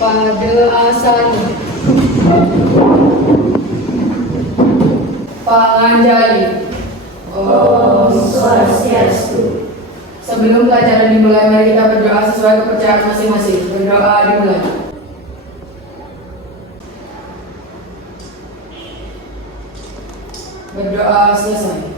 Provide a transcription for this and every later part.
pada asalnya. Panganjali. Om Swastiastu. Sebelum pelajaran dimulai, mari kita berdoa sesuai kepercayaan masing-masing. Berdoa dimulai. Berdoa selesai.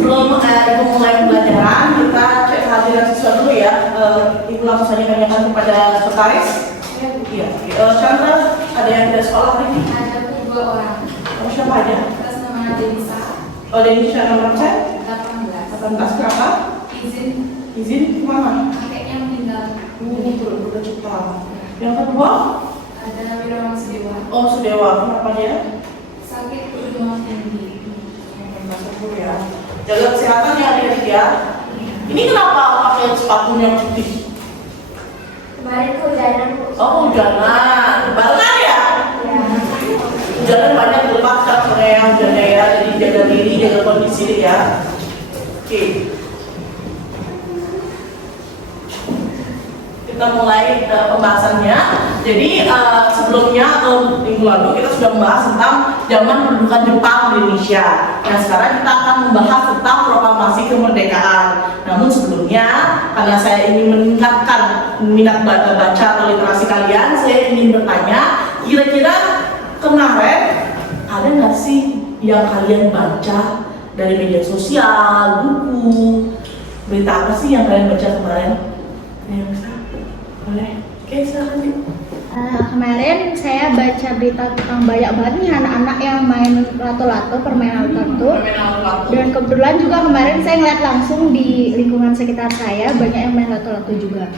Sebelum Ibu mulai pembelajaran, kita cek kehadiran siswa dulu ya. Ibu langsung saja tanyakan kepada sekretaris. Iya. Chandra, ada yang tidak sekolah hari ini? Ada 2 orang. Siapa aja? Atas nama Denisa, Oh, Denisha nomor saya? 18. 18 berapa? Izin kemana? Kakeknya meninggal. Udah cepat. Yang kedua? Ada Wirawan Sedewa. Oh, Sudewa. Kenapa dia? Sakit demam tinggi. Masuk ya. Jaga kesehatan ya adik-adik ya. Ini kenapa pakai sepatunya putih? Kemarin kehujanan. Oh, hujanan. Barengan ya? Ya. Hujanan banyak di rumah sekarang sore ya hujannya ya. Jadi jaga diri, jaga kondisi ya. Oke. Kita mulai pembahasannya. Jadi sebelumnya atau minggu lalu kita sudah membahas tentang zaman pendudukan Jepang di Indonesia. Nah sekarang kita akan membahas tentang proklamasi kemerdekaan. Namun sebelumnya karena saya ingin meningkatkan minat baca atau literasi kalian, saya ingin bertanya, kira-kira kemarin ada nggak sih yang kalian baca dari media sosial, buku, berita apa sih yang kalian baca kemarin? Yang bisa? Boleh? Oke, silakan Ibu. Kemarin saya baca berita tentang banyak banget nih anak-anak yang main lato-lato, permainan lato-lato. Dan kebetulan juga kemarin saya ngeliat langsung di lingkungan sekitar saya banyak yang main lato-lato juga.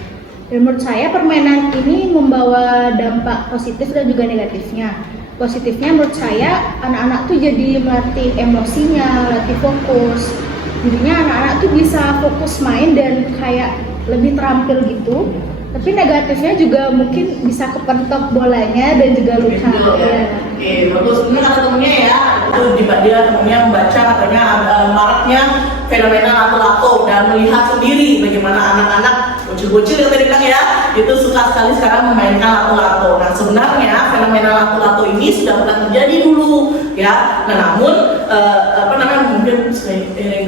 Dan menurut saya permainan ini membawa dampak positif dan juga negatifnya. Positifnya menurut saya anak-anak tuh jadi melatih emosinya, melatih fokus. Jadinya anak-anak tuh bisa fokus main dan kayak lebih terampil gitu. Tapi negatifnya juga mungkin bisa kepentok bolanya dan juga luka. Oke, bagus. Ini kata temennya ya, itu dia temennya membaca katanya ada maraknya fenomena lato-lato dan melihat sendiri bagaimana anak-anak bocil-bocil yang tadi bilang ya, itu suka sekali sekarang memainkan lato-lato. Nah sebenarnya fenomena lato-lato ini sudah pernah terjadi dulu ya. Nah namun mungkin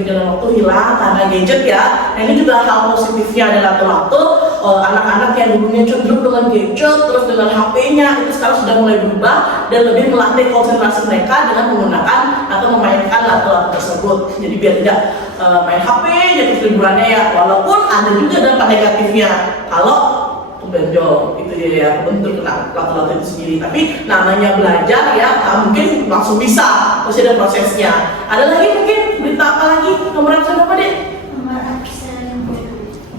dalam waktu hilang karena gadget ya. Nah ini juga hal positifnya ada lato-lato. Anak-anak yang dulunya cenderung dengan gadget terus dengan HP-nya itu sekarang sudah mulai berubah dan lebih melatih konsentrasi mereka dengan menggunakan atau memainkan lato-lato tersebut. Jadi biar tidak main HP jadi liburannya ya, walaupun ada juga dampak negatifnya kalau benjol itu ya bentuk kena lato-lato itu sendiri. Tapi namanya belajar ya mungkin langsung bisa, pasti ada prosesnya. Ada lagi mungkin berita apa lagi? Nomor absen apa deh? Nomor absen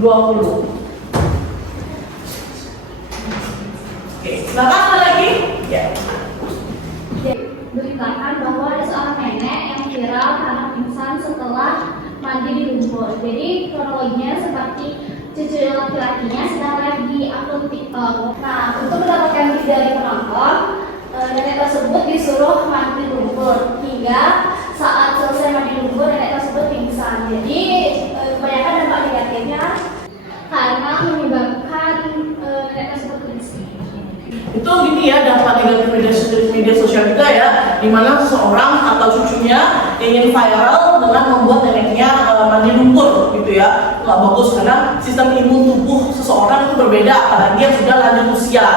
20. Oke, silakan ada lagi? Ya. Beritakan bahwa ada seorang nenek yang viral karena pingsan setelah mandi di lumpur. Jadi kronologinya seperti cucu laki-lakinya sedang live di akun TikTok. Nah, untuk mendapatkan tips dari penonton, nenek tersebut disuruh mandi lumpur hingga saat selesai mandi lumpur nenek tersebut pingsan. Jadi kebanyakan dampak negatifnya karena menyebabkan nenek tersebut pingsan. Itu gini ya, dampak negatif media sosial juga ya, dimana seseorang atau cucunya ingin viral dengan membuat neneknya mandi lumpur gitu ya. Nggak bagus karena sistem imun tubuh seseorang itu berbeda, apalagi yang sudah lanjut usia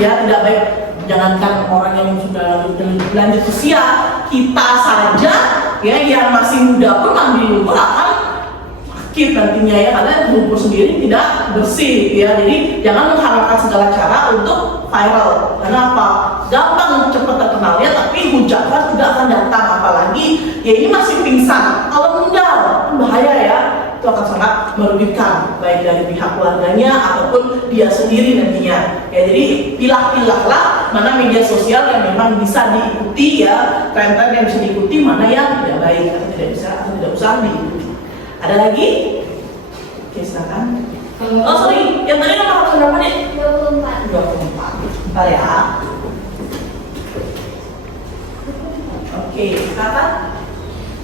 ya, tidak baik. Jangankan orang yang sudah lanjut usia, kita saja ya yang masih muda pun mandi lumpur akan sakit nantinya ya, karena lumpur sendiri tidak bersih ya. Jadi jangan mengharapkan segala cara untuk viral. Kenapa? Gampang cepat terkenal ya, tapi hujatan tidak akan datang. Apalagi ya ini masih pingsan, kalau meninggal kan bahaya ya, itu akan sangat merugikan baik dari pihak keluarganya ataupun dia sendiri nantinya ya. Jadi pilah-pilahlah mana media sosial yang memang bisa diikuti ya, tren-tren yang bisa diikuti, mana yang tidak baik atau tidak usah diikuti. Ada lagi? Oke, silakan. Oh sorry, yang tadi nomor absen berapa nih? 24. 24. Bentar ya. Oke, kata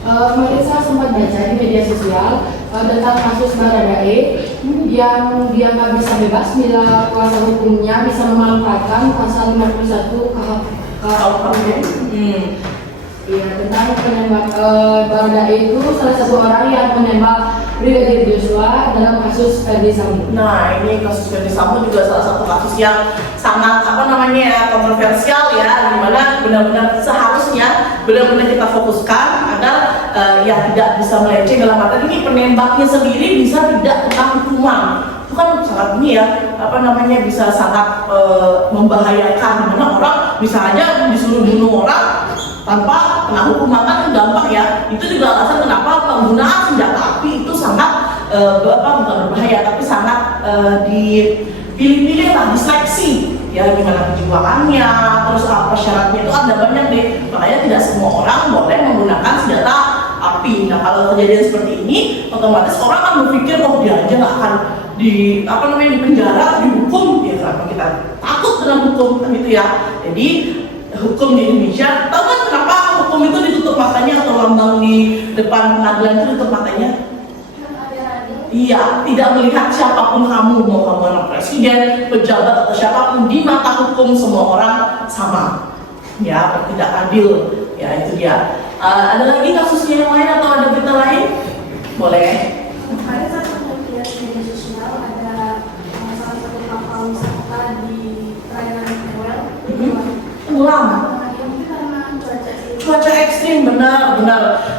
Kemarin saya sempat baca di media sosial tentang kasus Baradae yang dia nggak bisa bebas bila kuasa hukumnya bisa memanfaatkan pasal 51 KUHP. Iya, tentang penembak Baradae itu salah satu orang yang menembak Brigadir Joshua dalam kasus Ferdi Sambo. Nah, ini kasus Ferdi Sambo juga salah satu kasus yang sangat kontroversial ya, dimana benar-benar seharusnya benar-benar kita fokuskan agar ya tidak bisa melenceng dalam arti ini penembaknya sendiri bisa tidak kena hukuman. Itu kan sangat ini ya, bisa sangat membahayakan, dimana orang bisa aja disuruh bunuh orang tanpa kena hukuman, kan gampang ya. Itu juga alasan kenapa penggunaan senjata api itu sangat bukan berbahaya, tapi sangat dipilih-pilih lah, diseleksi ya, gimana perjuangannya, terus apa syaratnya, itu ada banyak deh. Makanya tidak semua orang boleh menggunakan senjata api. Nah, kalau kejadian seperti ini, otomatis orang kan berpikir, oh dia aja nggak akan di penjara, dihukum ya, kenapa kita takut dengan hukum kan gitu ya. Jadi hukum di Indonesia, tahu kan kenapa hukum itu ditutup matanya atau lambang di depan pengadilan itu ditutup matanya? Iya, tidak melihat siapapun kamu, mau kamu anak presiden, pejabat atau siapapun, di mata hukum semua orang sama. Ya, tidak adil. Ya, itu dia. Ada lagi kasusnya yang lain atau ada berita lain? Boleh. Kemarin saya pernah lihat di media sosial ada salah satu kapal wisata di perairan Noel. Ulang. Mungkin karena Cuaca ekstrim, benar.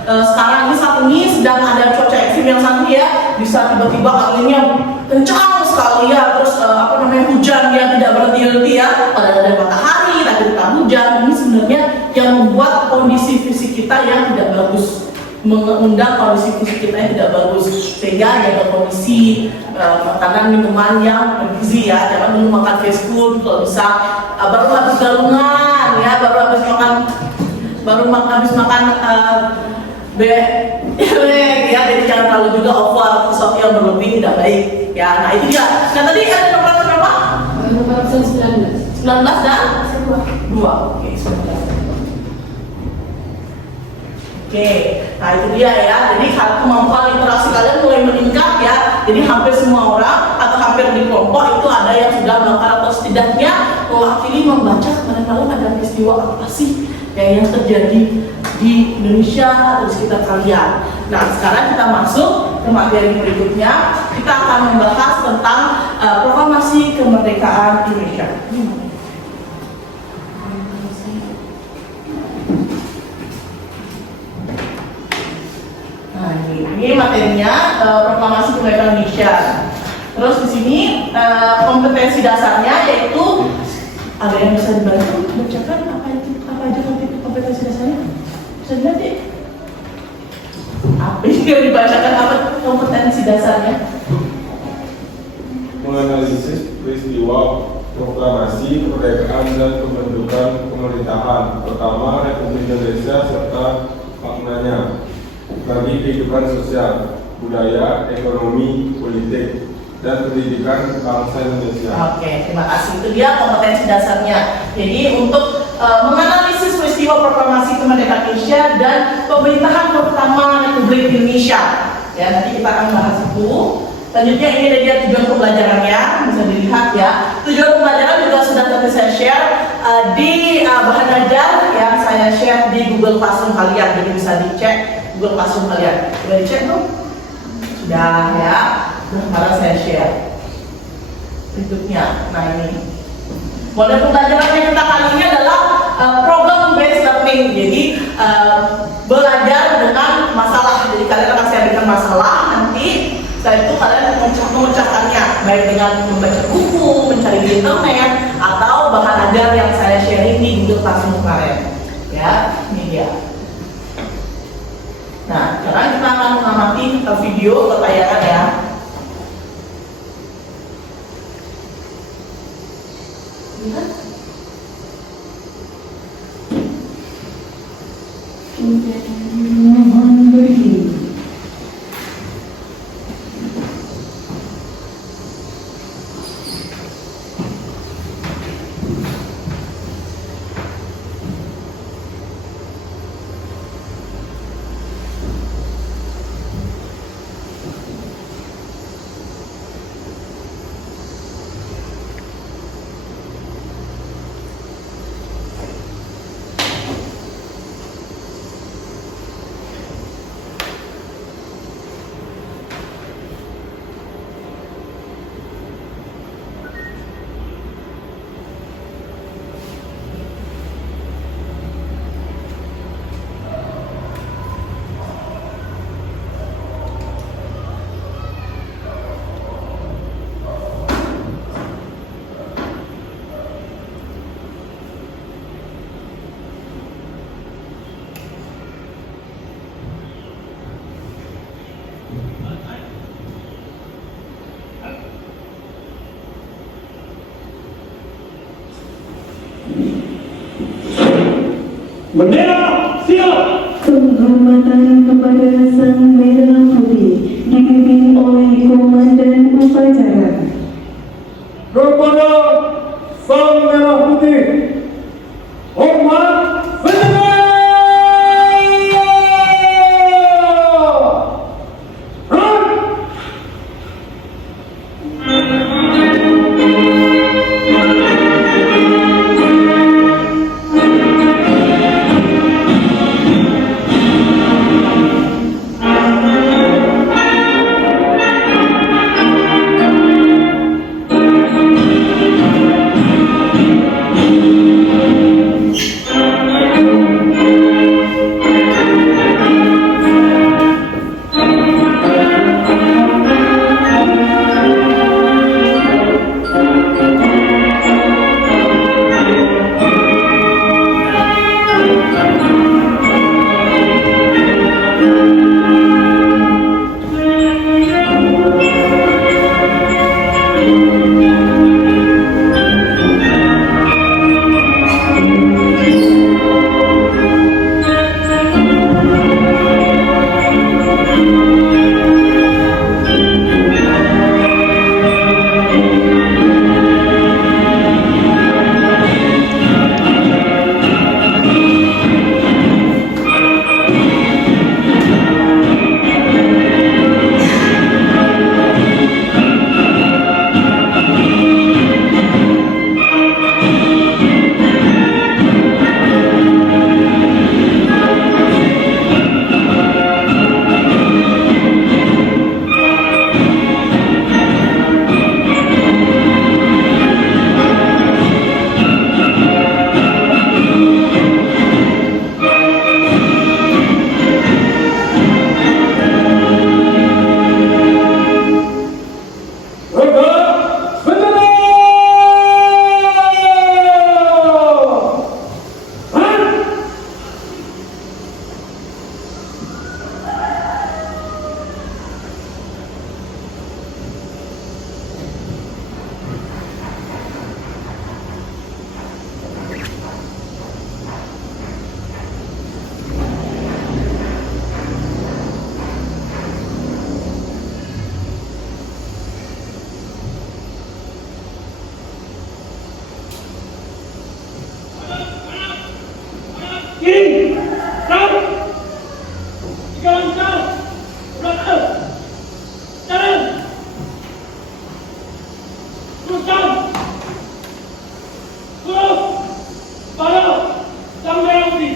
Sekarang ini saat ini sedang ada cuaca ekstrim yang sangat ya, bisa tiba-tiba anginnya kencang sekali ya, terus hujan ya tidak berhenti-henti ya, ada matahari, ada hujan. Ini sebenarnya yang membuat kondisi fisik kita yang tidak bagus, mengundang kondisi fisik kita yang tidak bagus, sehingga jaga kondisi makanan minuman yang bergizi ya, jangan dulu makan fast food kalau bisa, baru habis galungan ya, baru habis makan ya, jadi jangan terlalu juga over, sesuatu yang berlebih tidak baik ya. Nah itu dia. Nah tadi ada nomor berapa? Nomor 19 dan 2. Oke, 19. Oke, nah itu dia ya. Jadi kemampuan interaksi kalian mulai meningkat ya. Jadi hampir semua orang atau hampir di kelompok itu ada yang sudah melakukan atau setidaknya mewakili membaca kemarin malam ada peristiwa apa sih yang terjadi di Indonesia atau di sekitar kalian. Nah sekarang kita masuk ke materi berikutnya. Kita akan membahas tentang proklamasi kemerdekaan Indonesia. Nah ini materinya proklamasi kemerdekaan Indonesia. Terus di sini kompetensi dasarnya yaitu, ada yang bisa dibantu bacakan apa aja kompetensi dasarnya? Bisa dilihat ya? Apa yang dibacakan, apa kompetensi dasarnya? Menganalisis peristiwa proklamasi kemerdekaan dan pembentukan pemerintahan pertama Republik Indonesia serta maknanya bagi kehidupan sosial, budaya, ekonomi, politik, dan pendidikan bangsa Indonesia. Oke, terima kasih. Itu dia kompetensi dasarnya. Jadi untuk menganalisis peristiwa proklamasi kemerdekaan Indonesia dan pemerintahan pertama Republik Indonesia. Ya, nanti kita akan bahas itu. Selanjutnya ini ada dia tujuan pembelajarannya, bisa dilihat ya. Tujuan pembelajaran juga sudah tadi saya share di bahan ajar yang saya share di Google Classroom kalian. Jadi bisa dicek Google Classroom kalian. Sudah dicek belum? Sudah ya. Sekarang saya share berikutnya. Nah ini model pembelajaran yang kita kali ini adalah problem based learning. Jadi belajar dengan masalah. Jadi kalian akan saya berikan masalah, nanti setelah itu kalian memecahkannya baik dengan membaca buku, mencari di internet, atau bahan ajar yang saya sharing di Google Classroom kemarin. Ya, ini dia. Nah, sekarang kita akan mengamati video atau tayangan ya. Bendera siap. Penghormatan kepada Sang Merah Putih dipimpin oleh Komandan Upacara. Kepada Sang Merah Putih, hormat bendera. Kiri, kanan, tiga langkah, belakang, kanan, teruskan, terus, pada Sang Merah Putih,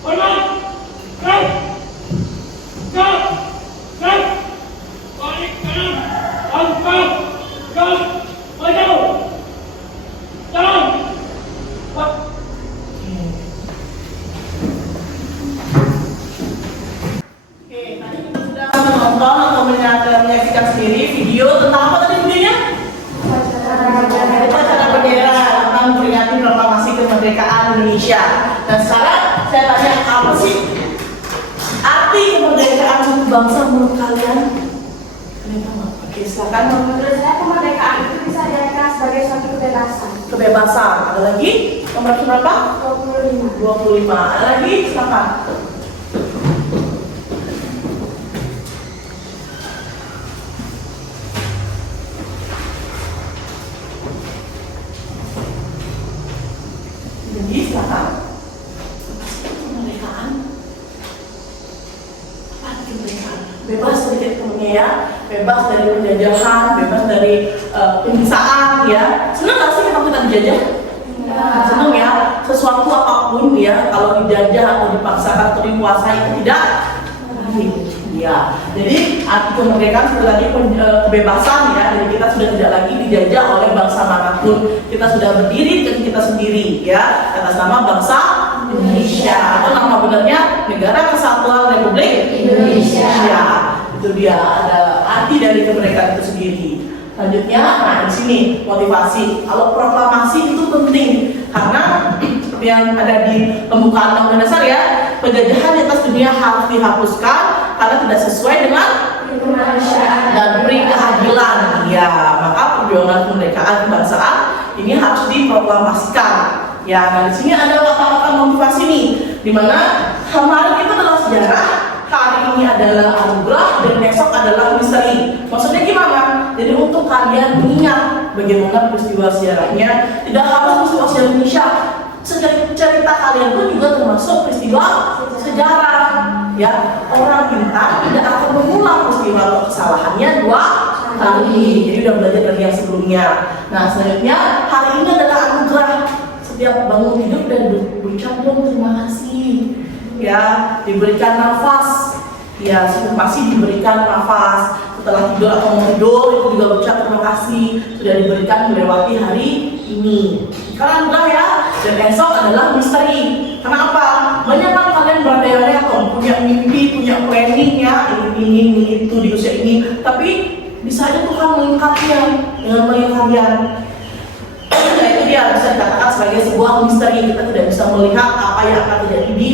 hormat, gerak, gerak, gerak, balik kanan, langkah, gerak, maju, jalan, menonton atau menyaksikan sendiri video tentang apa tadi videonya? Upacara bendera tentang memperingati proklamasi kemerdekaan Indonesia. Dan sekarang saya tanya, apa sih arti kemerdekaan suatu bangsa menurut kalian? Kalian tahu nggak? Oke, silakan. Menurut saya kemerdekaan itu bisa diartikan sebagai suatu kebebasan. Kebebasan. Ada lagi? Nomor berapa? 25. 25. Ada lagi? Silakan. Jadi silakan. Kemerdekaan. Apa arti kemerdekaan? Bebas dari ketemunya ya, bebas dari penjajahan, bebas dari penyiksaan ya. Senang nggak sih kalau kita dijajah? Senang ya. Sesuatu apapun ya, kalau dijajah atau dipaksakan atau dikuasai itu tidak baik. Ya, jadi arti kemerdekaan seperti tadi kebebasan ya. Jadi kita sudah tidak lagi dijajah oleh bangsa manapun. Kita sudah berdiri ke kita sendiri ya, atas nama bangsa Indonesia atau nama benarnya Negara Kesatuan Republik Indonesia. Itu dia, ada arti dari kemerdekaan itu sendiri. Selanjutnya, nah di sini motivasi. Kalau proklamasi itu penting karena seperti yang ada di pembukaan Undang-Undang Dasar ya, penjajahan di atas dunia harus dihapuskan karena tidak sesuai dengan kemanusiaan dan beri keadilan. Ya, maka perjuangan kemerdekaan kebangsaan ini harus diproklamasikan. Ya, nah di sini ada kata-kata motivasi nih, dimana kemarin itu adalah sejarah, hari ini adalah anugerah, dan besok adalah misteri. Maksudnya gimana? Jadi untuk kalian mengingat bagaimana peristiwa sejarahnya, tidak harus peristiwa sejarah Indonesia. Cerita kalian pun juga termasuk peristiwa sejarah. Ya, orang pintar tidak akan mengulang peristiwa atau kesalahannya 2 kali. Jadi udah belajar dari yang sebelumnya. Nah, selanjutnya hari ini adalah anugerah. Setiap bangun hidup dan berucap dong terima kasih. Ya, diberikan nafas. Ya, masih diberikan nafas. Setelah tidur atau mau tidur itu juga berucap terima kasih sudah diberikan melewati hari ini. Karena anugerah ya. Dan esok adalah misteri. Kenapa? Banyak kan kalian berandai-andai atau punya mimpi, punya planning ya, ini itu di usia ini. Tapi bisa aja Tuhan melengkapinya dengan baik kalian. Nah itu dia bisa dikatakan sebagai sebuah misteri. Kita tidak bisa melihat apa yang akan terjadi di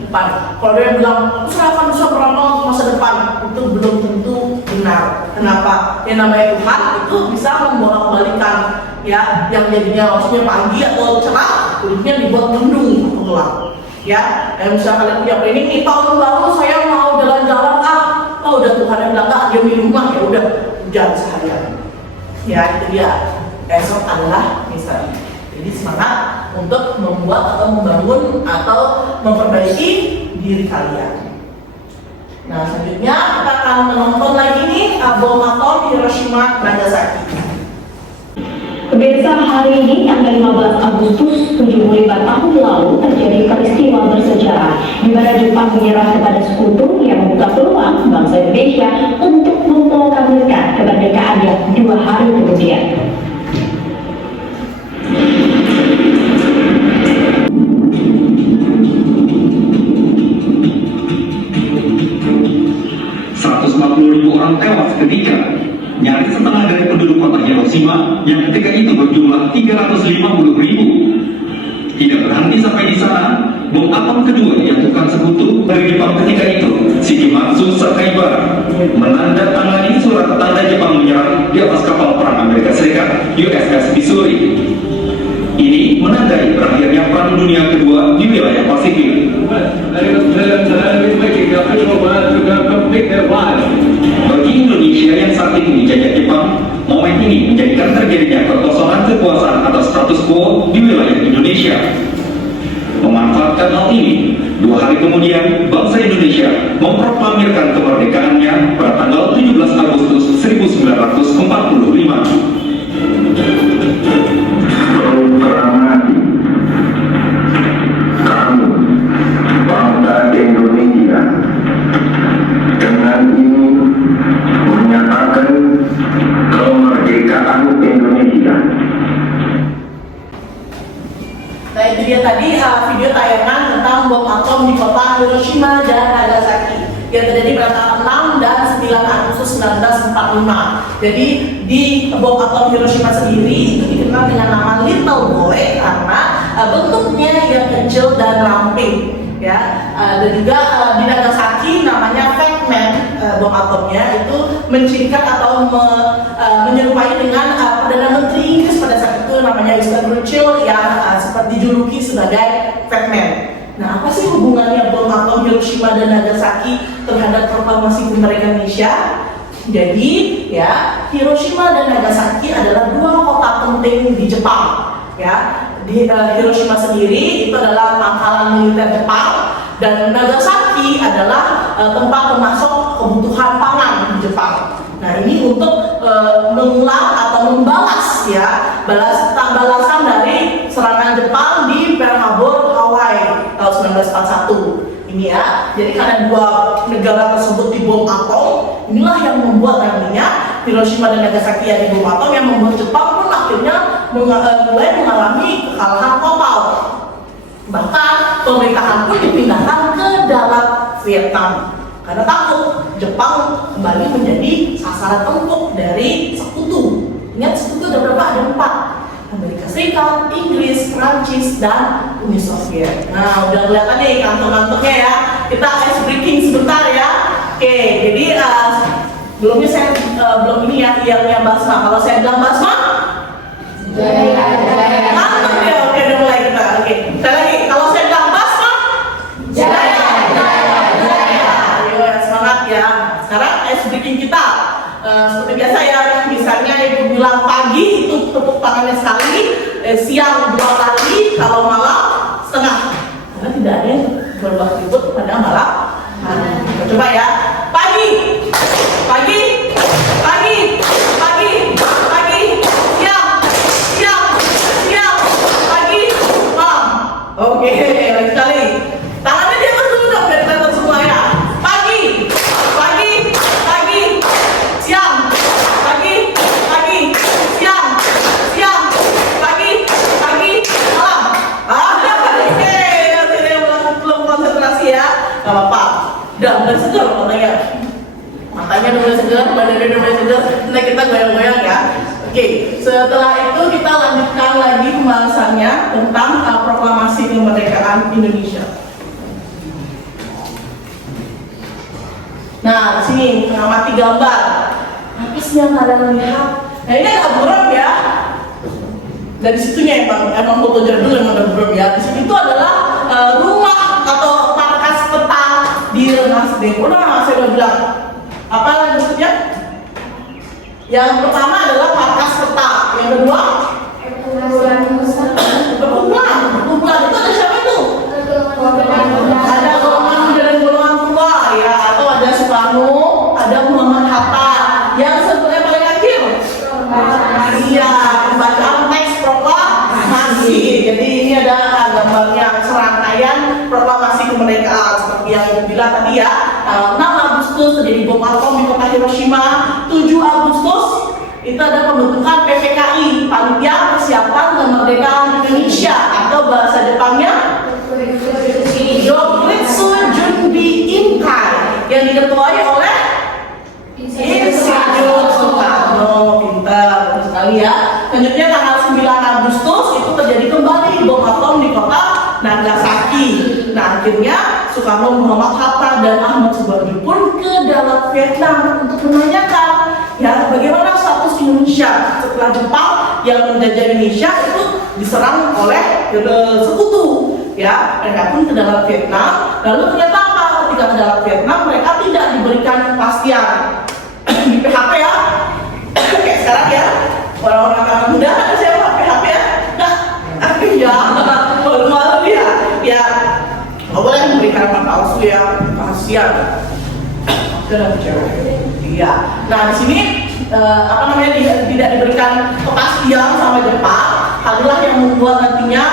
depan. Kalau dia bilang, saya akan bisa beramal masa depan, itu belum tentu benar. Kenapa? Yang namanya Tuhan itu bisa membolak-balikan ya, yang jadinya maksudnya pagi atau cerah, kulitnya dibuat mendung atau gelap. Ya, dan misalnya kalian punya planning nih tahun baru saya mau jalan-jalan udah Tuhan yang bilang diam di rumah ya udah hujan seharian. Ya itu dia. Esok adalah misteri. Jadi semangat untuk membuat atau membangun atau memperbaiki diri kalian. Nah selanjutnya kita akan menonton lagi nih bom atom Hiroshima Nagasaki. Pemirsa, hari ini tanggal 15 Agustus 75 tahun lalu terjadi peristiwa bersejarah di mana Jepang menyerah kepada sekutu yang membuka peluang bangsa Indonesia untuk memproklamirkan kemerdekaannya 2 hari kemudian. Orang tewas ketika nyaris setengah dari penduduk kota Hiroshima yang ketika itu berjumlah 350.000. Tidak berhenti sampai di sana, bom atom kedua dijatuhkan sekutu dari Jepang ketika itu, Shigematsu Sakaibara, menandatangani surat tanda Jepang menyerah di atas kapal perang Amerika Serikat USS Missouri. Ini menandai berakhirnya Perang Dunia Kedua di wilayah Pasifik. Bagi Indonesia yang saat ini dijajah Jepang, momen ini menjadikan terjadinya perkosongan kekuasaan atas status quo di wilayah Indonesia. Memanfaatkan hal ini, 2 hari kemudian bangsa Indonesia memproklamirkan kemerdekaannya pada tanggal 17 Agustus 1945. Kamu, bangsa Indonesia, dengan ini menyatakan kemerdekaan Indonesia. Nah itu dia tadi video tayangan tentang bom atom di kota Hiroshima dan Nagasaki yang terjadi pada tanggal 6 dan 9 Agustus 1945. Jadi di bom atom Hiroshima sendiri itu dikenal dengan nama Little Boy karena bentuknya yang kecil dan ramping. Ya, dan juga di Nagasaki namanya Fat Man, bom atomnya itu mencirikan atau menyerupai dengan Perdana Menteri Inggris pada saat itu namanya Winston Churchill yang sempat dijuluki sebagai Fat Man. Nah, apa sih hubungannya bom atom Hiroshima dan Nagasaki terhadap proklamasi kemerdekaan Indonesia? Jadi, ya, Hiroshima dan Nagasaki adalah 2 kota penting di Jepang. Ya, di Hiroshima sendiri itu adalah pangkalan militer Jepang dan Nagasaki adalah tempat pemasok kebutuhan pangan di Jepang. Nah ini untuk mengulang atau membalas ya balasan dari serangan Jepang di Pearl Harbor, Hawaii tahun 1941 ini ya. Jadi karena 2 negara tersebut dibom atom, inilah yang membuat namanya Hiroshima dan Nagasaki yang dibom atom yang membuat Jepang pun akhirnya mulai mengalami kekalahan total. Bahkan pemerintahan pun dipindahkan ke dalam Vietnam karena takut Jepang kembali menjadi sasaran empuk dari sekutu. Ingat sekutu ada berapa? Ada 4. Amerika Serikat, Inggris, Prancis, dan Uni Soviet. Nah udah kelihatan nih kantor-kantornya ya. Kita ice breaking sebentar ya. Oke, jadi sebelumnya saya belum ini ya yang Basma. Kalau saya bilang Basma, Jaya. mantap ya. Oke, udah mulai. Coba ya. Pagi, pagi, pagi, pagi, pagi, siang, siang, siang, pagi, malam. Oke, lagi sekali. Tangannya dia betul dong biar kelihatan semua ya. Pagi, pagi, pagi, siang, pagi, pagi, siang, siang, pagi, pagi, malam. Oke, belum konsentrasi ya. Gak apa-apa. Udah mulai segar matanya. Matanya udah mulai segar, badannya udah mulai segar. Nanti kita goyang-goyang ya. Oke, setelah itu kita lanjutkan lagi pembahasannya tentang proklamasi kemerdekaan Indonesia. Nah, di sini mengamati gambar. Apa sih yang kalian lihat? Nah, ini agak buram ya. Dari situnya emang foto jadul emang agak buram ya. Di sini itu adalah rumah atau markas peta di Rengas Dengklok. Saya udah bilang. Apa maksudnya? Yang pertama adalah markas peta. Yang kedua? Perkumpulan. Itu ada siapa itu? Ada golongan muda dan golongan tua ya, atau ada Soekarno, ada Muhammad Hatta. Yang sebetulnya paling akhir? Iya, pembacaan teks proklamasi. Jadi ini ada gambarnya serangkaian proklamasi kemerdekaan seperti yang bilang tadi ya. 6 Agustus terjadi bom atom di kota Hiroshima. 7 Agustus itu ada pembentukan PPKI, Panitia Persiapan Kemerdekaan Indonesia, atau bahasa Jepangnya Dokritsu Junbi Inkai, yang diketuai oleh Insinyur Soekarno. Pintar sekali ya. Selanjutnya tanggal 9 Agustus itu terjadi kembali bom atom di kota Nagasaki. Nah, akhirnya Soekarno, Muhammad Hatta, dan Ahmad Subarjo pun ke dalam Vietnam untuk menanyakan ya bagaimana status Indonesia setelah Jepang yang menjajah Indonesia itu diserang oleh sekutu ya. Mereka pun ke dalam Vietnam. Lalu ternyata apa? Ketika ke dalam Vietnam mereka tidak diberikan kepastian di PHP ya. Kayak sekarang ya, orang-orang anak muda ada siapa PHP ya? Nah, ya malu-malu ya. Ya, nggak boleh memberikan nama palsu ya, kasihan. Sudah cewek. Iya. Nah di sini tidak diberikan kepastian sama Jepang. Halilah yang membuat nantinya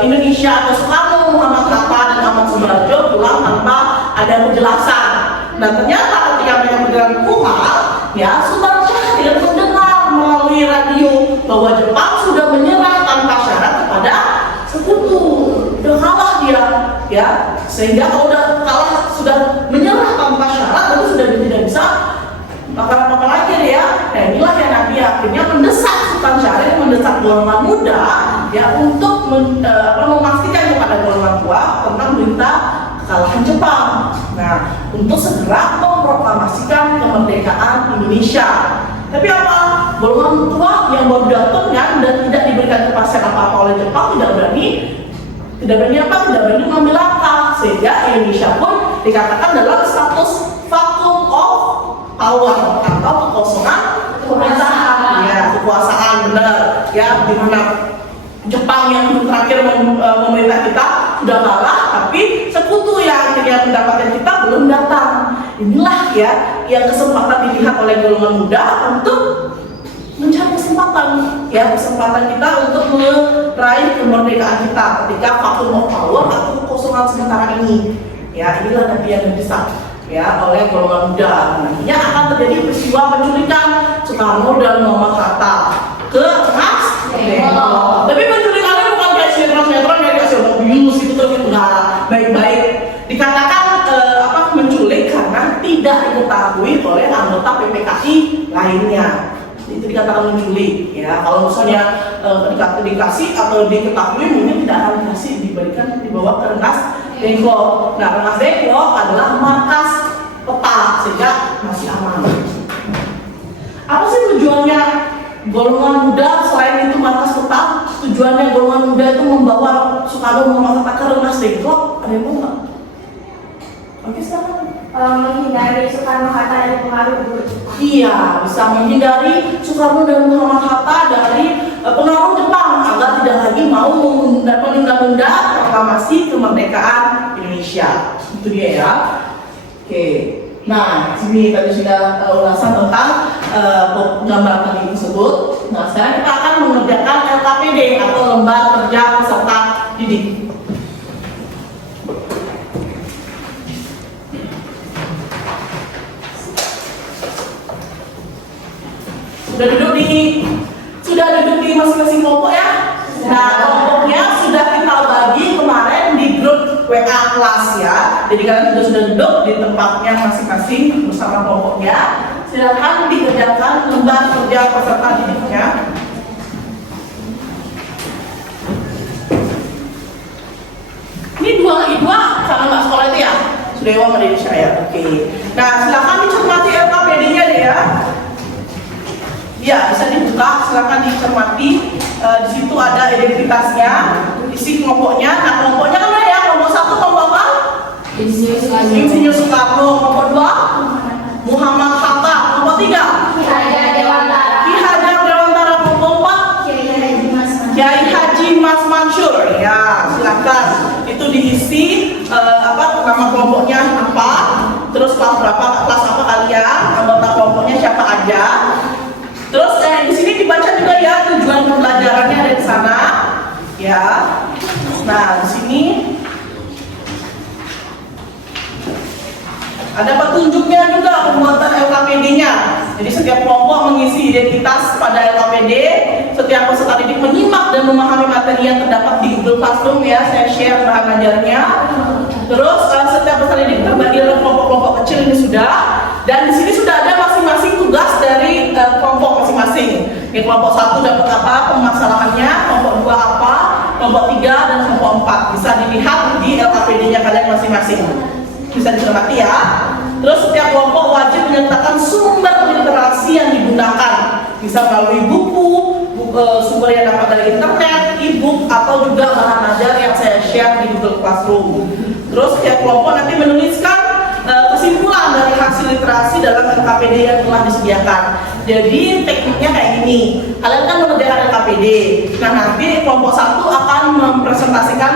Indonesia atau Soekarno, Muhammad Hatta, dan Ahmad Subarjo pulang tanpa ada penjelasan. Dan ternyata ketika mereka bergerak pulang, ya Subarjo tidak mendengar melalui radio bahwa Jepang sudah menyerah tanpa syarat kepada sekutu. Udah kalah dia, ya. Sehingga kalau udah kalah, sudah menyerah tanpa syarat, lalu sudah tidak bisa apa-apa lagi ya. Nah inilah yang nanti akhirnya mendesak Sultan Syahrir, mendesak golongan muda ya untuk memastikan kepada golongan tua tentang berita kekalahan Jepang. Nah, untuk segera memproklamasikan kemerdekaan Indonesia. Tapi apa? Golongan tua yang baru datang dan tidak diberikan kepastian apa-apa oleh Jepang tidak berani mengambil langkah, sehingga Indonesia pun dikatakan dalam status vacuum of power atau kekosongan pemerintahan ya, kekuasaan benar ya, di mana Jepang yang terakhir memerintah kita sudah kalah, tapi sekutu yang akhirnya mendapatkan kita belum datang. Inilah ya yang kesempatan dilihat oleh golongan muda untuk mencari kesempatan kita untuk meraih kemerdekaan kita ketika vacuum of power atau kekosongan sementara ini. Ya, inilah nanti yang didesak ya oleh golongan muda. Nantinya akan terjadi peristiwa penculikan Soekarno dan Muhammad Hatta ke Rengas Dengklok. Tapi penculikannya bukan kayak sinetron yang dikasih mobius itu terus enggak baik-baik. Dikatakan menculik karena tidak diketahui oleh anggota PPKI lainnya. Itu dikatakan menculik ya. Kalau misalnya dikasih atau diketahui mungkin tidak akan dibawa ke Rengas Dengklok. Nah, Rengas Dengklok adalah markas peta sehingga masih aman. Apa sih tujuannya golongan muda selain itu markas peta? Tujuannya golongan muda itu membawa Soekarno, Muhammad Hatta ke Rengas Dengklok. Ada yang mau nggak? Oke, sekarang menghindari Soekarno Hatta dari pengaruh Jepang. Iya, bisa menghindari Soekarno dan Muhammad Hatta dari pengaruh Jepang agar tidak lagi mau menunda-nunda proklamasi kemerdekaan Indonesia. Itu dia ya. Oke. Nah, sini tadi sudah ulasan tentang gambar tadi tersebut. Nah, sekarang kita akan mengerjakan LKPD atau lembar kerja peserta didik. Sudah duduk di masing-masing kelompok ya. Nah, kelompoknya sudah kita bagi kemarin di grup WA kelas ya. Jadi kalian sudah duduk di tempatnya masing-masing bersama kelompoknya. Silakan dikerjakan lembar kerja peserta didiknya. Ini dua karena nggak sekolah itu ya. Sudah Dewa Indonesia ya. Oke. Nah, silakan dicermati LKPD-nya deh ya. Ya, bisa dibuka, silakan dicermati. Di situ ada identitasnya, isi kelompoknya. Nah, kelompoknya kan ada ya, kelompok 1 kelompok apa? Insinyur Soekarno. Kelompok 2 Muhammad Hatta. Kelompok 3 Ki Hajar Dewantara. Kelompok 4 Kiai Haji Mas Mansur. Ya, silakan. Itu diisi nama kelompoknya apa, terus kelas berapa, kelas apa kalian, anggota kelompoknya siapa aja. Terus di sini dibaca juga ya tujuan pembelajarannya ada di sana, ya. Nah, di sini ada petunjuknya juga pembuatan LKPD-nya. Jadi setiap kelompok mengisi identitas pada LKPD. Setiap peserta didik menyimak dan memahami materi yang terdapat di Google Classroom ya. Saya share bahan ajarnya. Terus setiap peserta didik terbagi dalam kelompok-kelompok kecil ini sudah. Dan di sini sudah ada masing-masing tugas dari kelompok masing-masing. Kelompok 1 dapat apa permasalahannya, kelompok 2 apa, kelompok 3 dan kelompok 4. Bisa dilihat di LKPD-nya kalian masing-masing. Bisa dicermati ya. Terus setiap kelompok wajib menyertakan sumber literasi yang digunakan. Bisa melalui buku, sumber yang dapat dari internet, e-book, atau juga bahan ajar yang saya share di Google Classroom. Terus setiap kelompok nanti menuliskan kesimpulan dari hasil literasi dalam LKPD yang telah disediakan. Jadi tekniknya kayak gini, kalian kan mengerjakan LKPD. Nah, nanti kelompok 1 akan mempresentasikan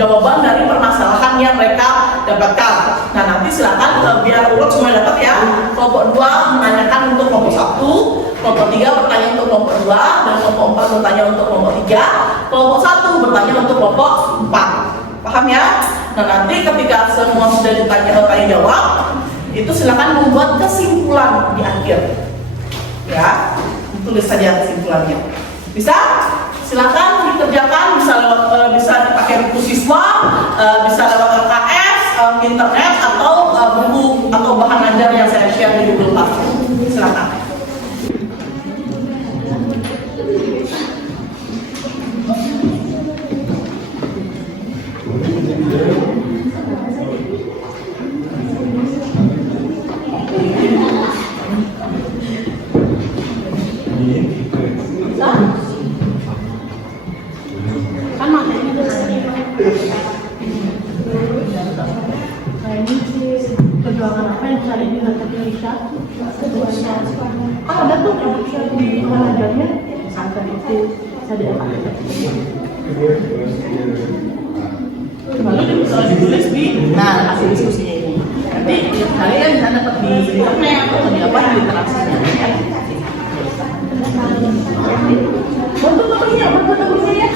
jawaban dari permasalahan yang mereka dapatkan. Nah, nanti silakan biar urut semua dapat ya. Kelompok 2 menanyakan untuk kelompok 1, kelompok 3 bertanya untuk kelompok 2, dan kelompok 4 bertanya untuk kelompok 3, kelompok 1 bertanya untuk kelompok 4. Paham ya? Nah, nanti ketika semua sudah tanya jawab, itu silakan membuat kesimpulan di akhir. Ya, tulis saja kesimpulannya. Bisa? Silakan dikerjakan, bisa dipakai buku siswa, bisa lewat LKS, internet, atau buku atau bahan ajar yang saya share di Google Classroom. Silakan. Perjuangan apa yang hari ini dapat Indonesia? Ada tuh di ajarnya angka itu saya dapat. Lalu ditulis di hasil diskusinya ini. Nanti kalian bisa dapat di internet atau di apa literasinya. Bantu temennya ya.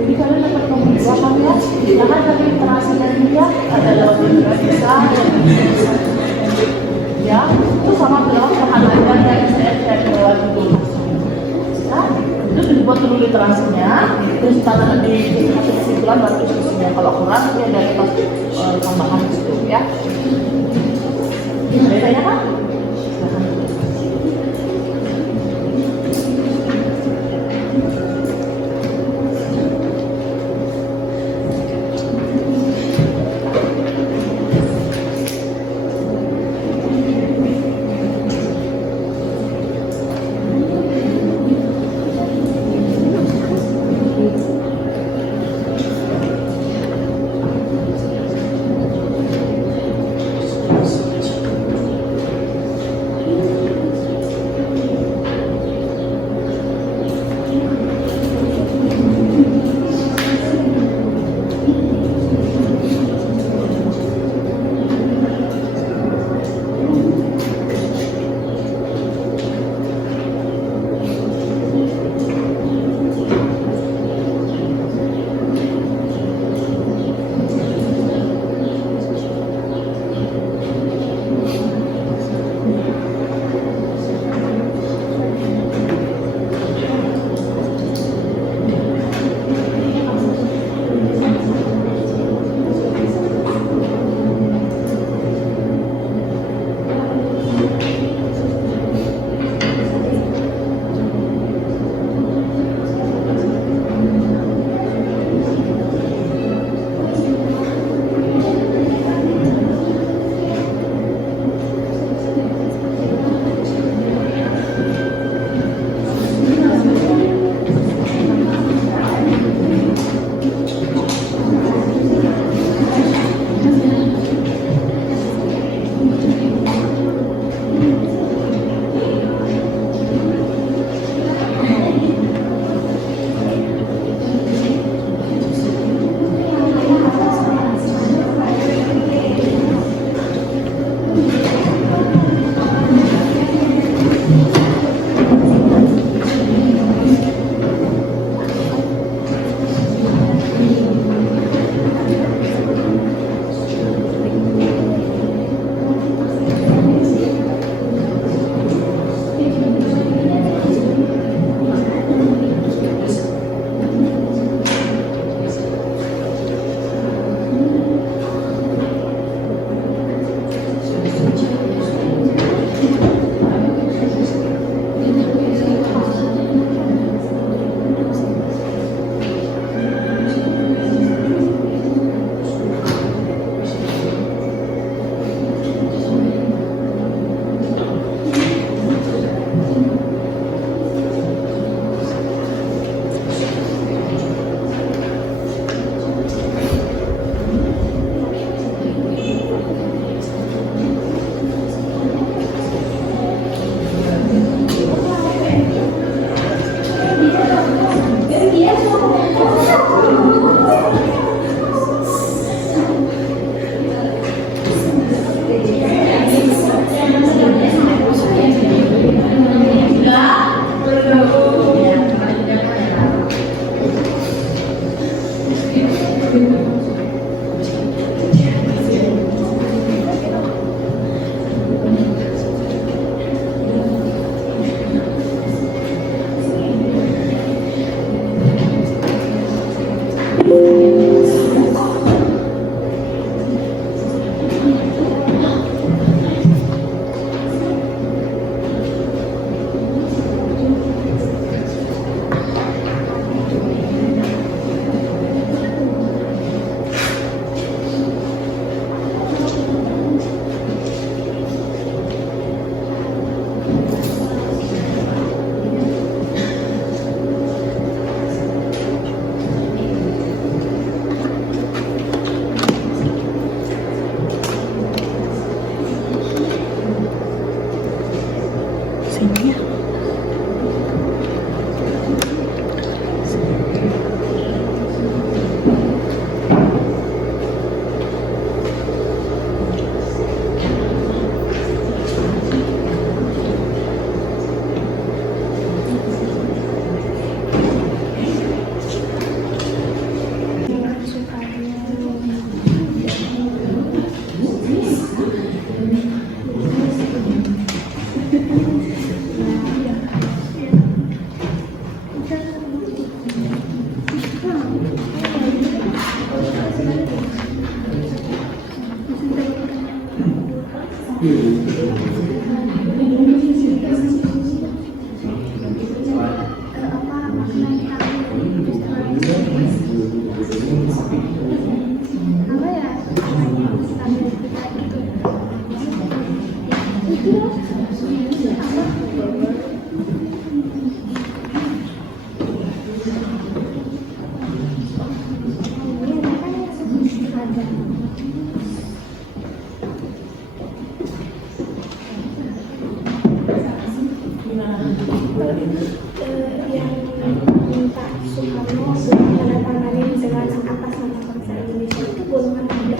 Jadi kalian dapat mempersiapkan ya, jangan tadi interaksi dari dia ada lewat media bisa, ya, itu sama lewat pengalaman dari saya lewat Google. Ya, itu dibuat dulu literasinya, terus tanah di kesimpulan baru diskusinya. Kalau kurang ya dari pas tambahan gitu ya. Ada tanya kan? yang minta Soekarno menandatangani dengan atas nama bangsa Indonesia itu golongan ada.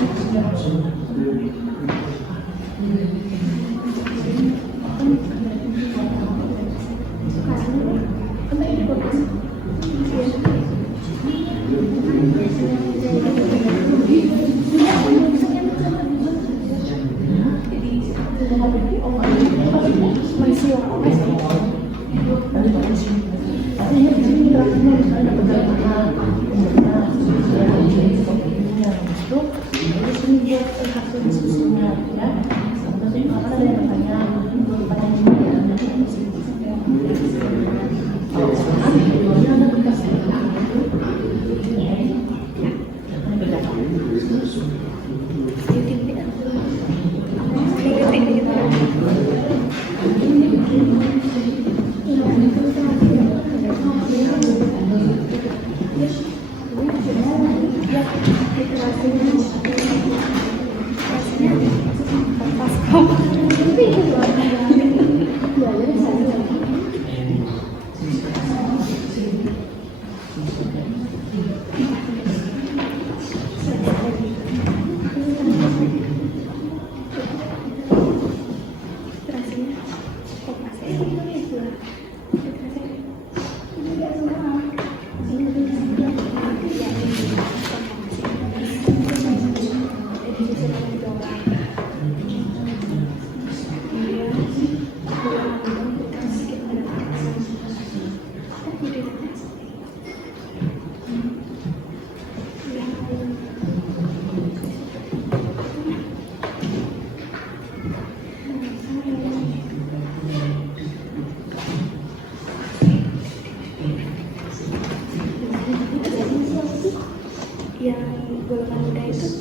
Yang golongan muda itu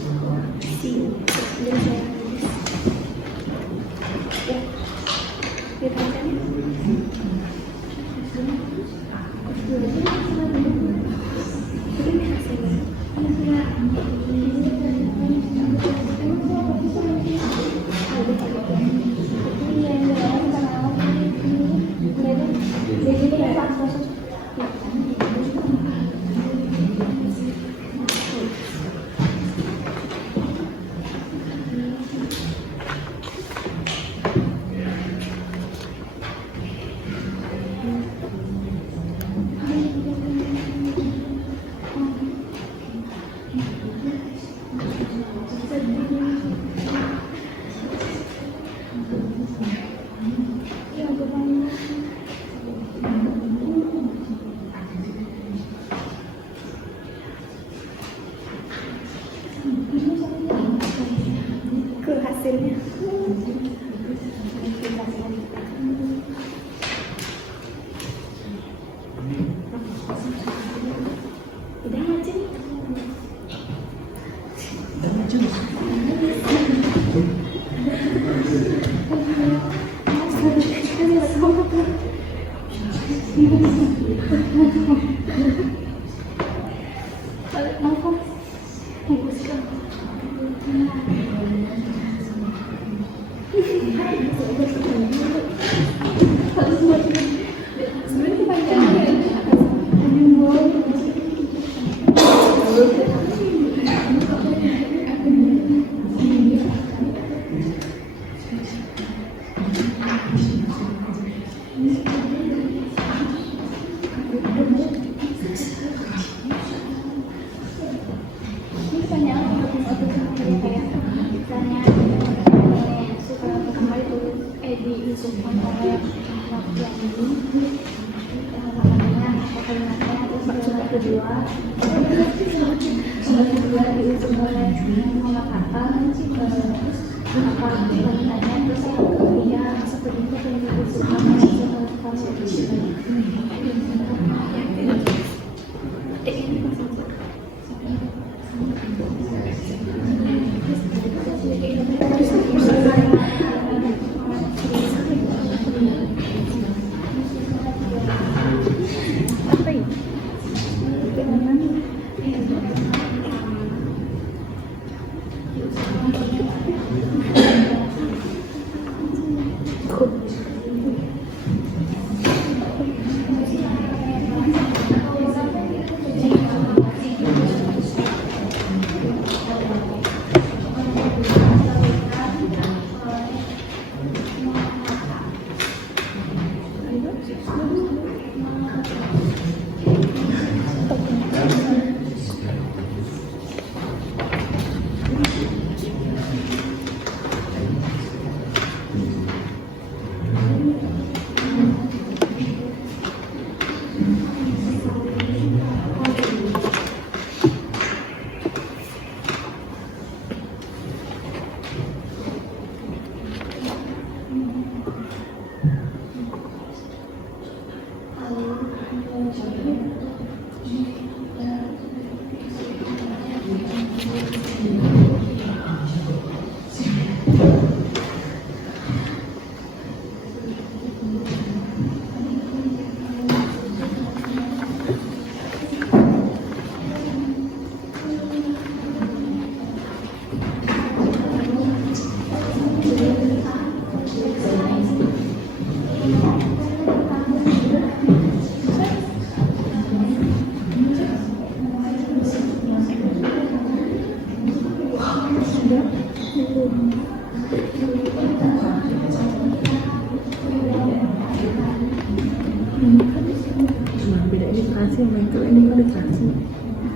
si Indonesia ya, kita kan ke hasilnya. Udah aja nih. Kedua diusung oleh mengatakan terus yang kedua seperti itu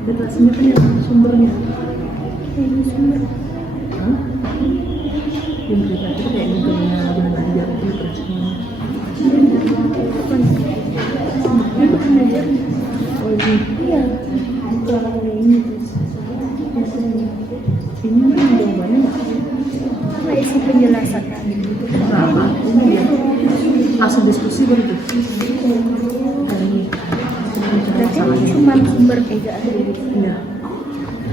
literasinya kan yang sumbernya ini sumber yang berita itu kayak bukannya bulan ajar itu literasinya bukan ajar oh ini iya bukan ini ini kan jawabannya apa isi penjelasan apa ini ya langsung diskusi baru tuh berarti cuma sumber 3 iya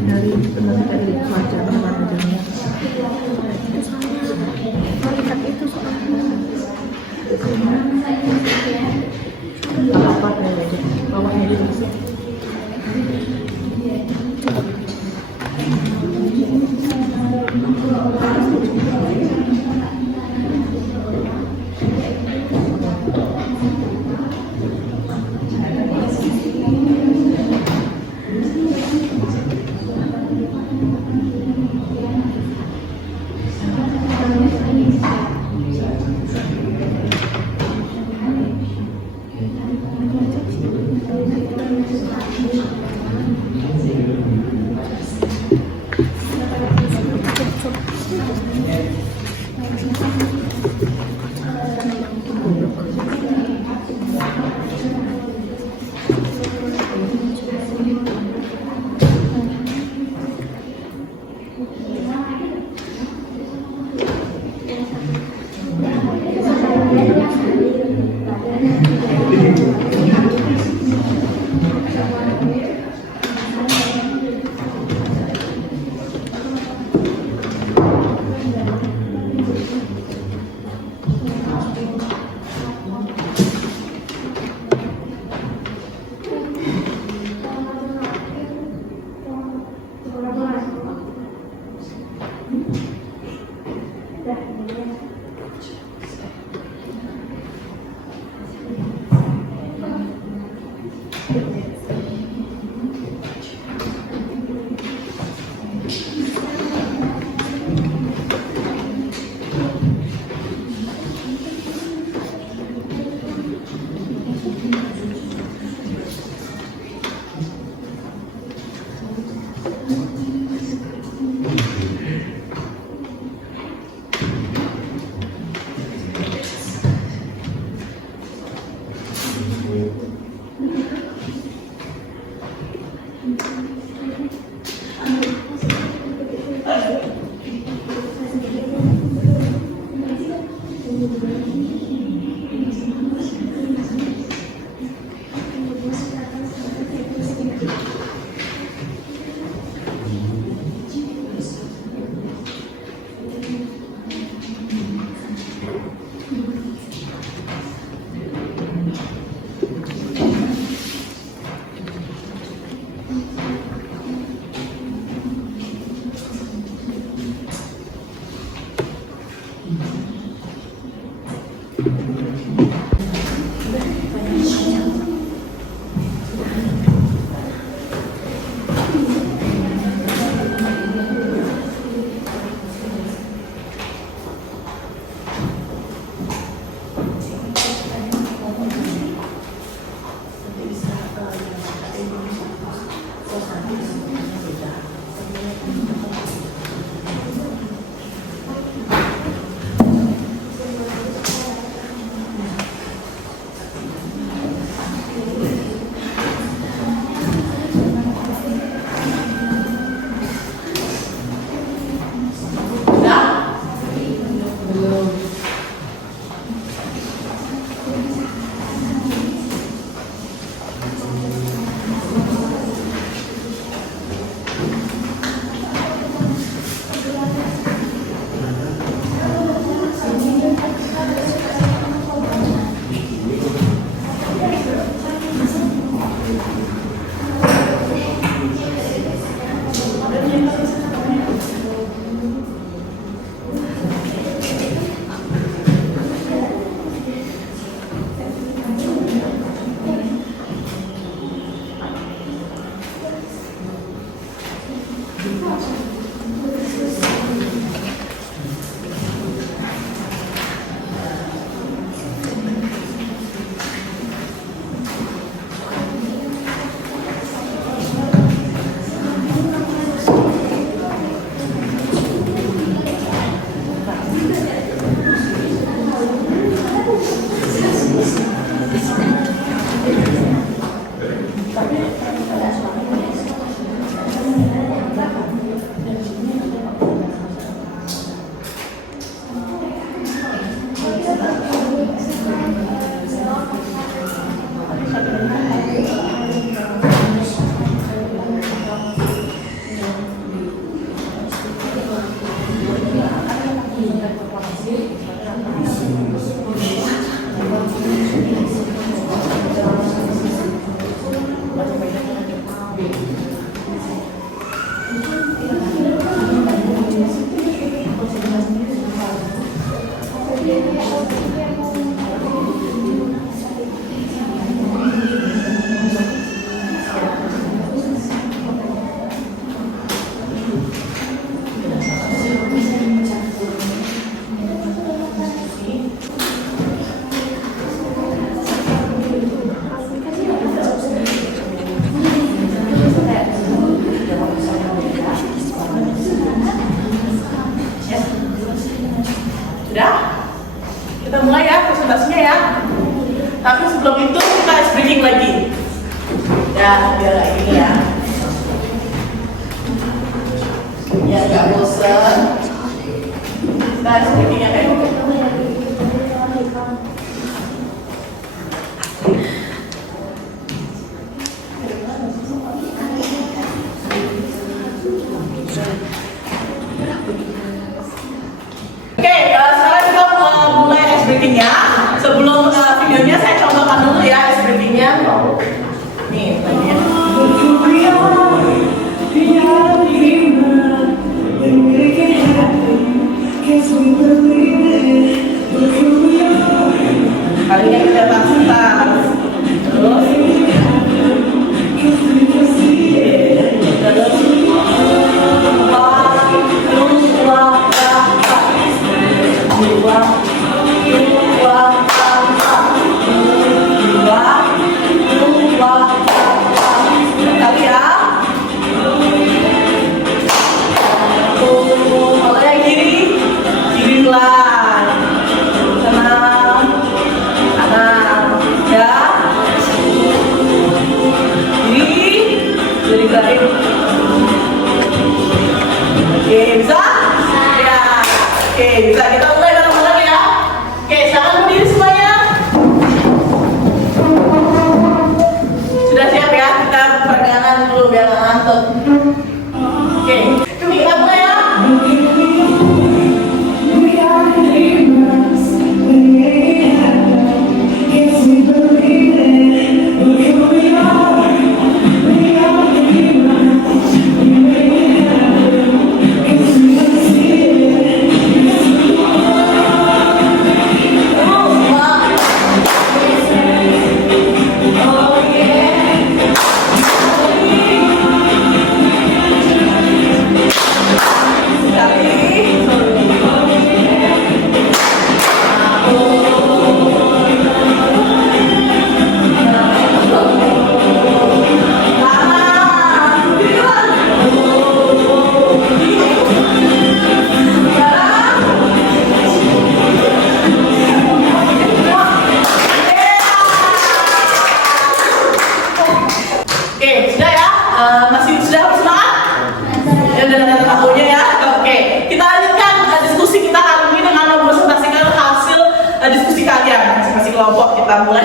dari penelitian dari cuaca bulan ajarnya lihat itu soalnya apa kayaknya bawahnya itu Tapi sebelum itu kita ice breaking lagi. Ya, biar kayak gini ya. Ya, nggak bosan. Kita ice breakingnya kayak gitu. Oke, sekarang kita mulai ice breakingnya. Sebelum videonya saya contohkan dulu ya ice breakingnya. Nih, lagi ya. Kalinya kita tak terus. Oke, bisa? Ya. Oke, bisa. Kita mulai bareng-bareng ya. Oke,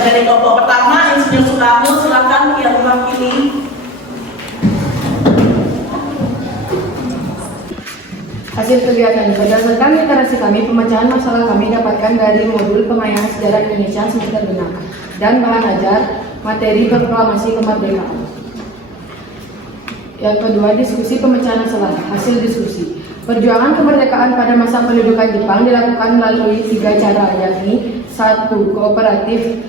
dari kelompok pertama, Insinyur Soekarno, silakan yang mewakili. Hasil kegiatan berdasarkan literasi kami, pemecahan masalah kami dapatkan dari modul pengayahan sejarah Indonesia semester genap dan bahan ajar materi proklamasi kemerdekaan. Yang kedua, diskusi pemecahan masalah. Hasil diskusi. Perjuangan kemerdekaan pada masa pendudukan Jepang dilakukan melalui 3 cara, yakni 1. Kooperatif.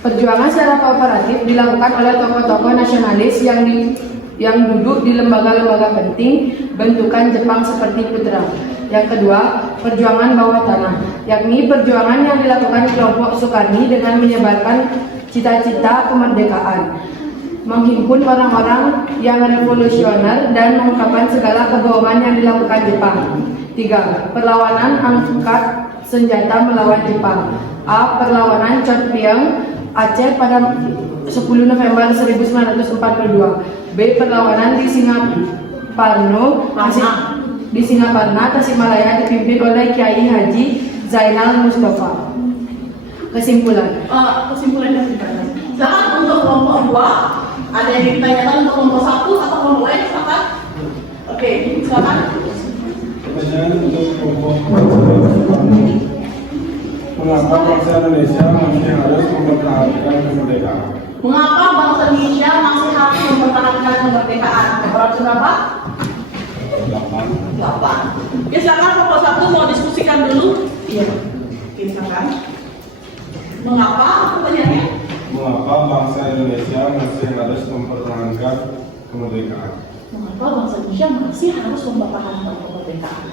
Perjuangan secara kooperatif dilakukan oleh tokoh-tokoh nasionalis yang duduk di lembaga-lembaga penting bentukan Jepang seperti Putra. Yang kedua, perjuangan bawah tanah, yakni perjuangan yang dilakukan kelompok Soekarni dengan menyebarkan cita-cita kemerdekaan, menghimpun orang-orang yang revolusioner dan mengungkapkan segala kebohongan yang dilakukan Jepang. 3. Perlawanan angkat senjata melawan Jepang. A. Perlawanan Chot Pieng Aceh pada 10 November 1942. B. Perlawanan di Singaparna, Tasikmalaya dipimpin oleh Kiai Haji Zainal Mustafa. Kesimpulan. Silakan untuk kelompok 2. Ada yang ditanyakan untuk kelompok 1 atau kelompok lain, silakan. Oke, silakan. Pertanyaan untuk kelompok mengapa bangsa Indonesia masih harus mempertahankan kemerdekaan? Mengapa bangsa Indonesia masih harus mempertahankan kemerdekaan? Orang berapa? 8. Ya, silakan kelompok 1 mau diskusikan dulu. Iya, silakan. Mengapa? Pertanyaannya? Mengapa bangsa Indonesia masih harus mempertahankan kemerdekaan? Mengapa bangsa Indonesia masih harus mempertahankan kemerdekaan?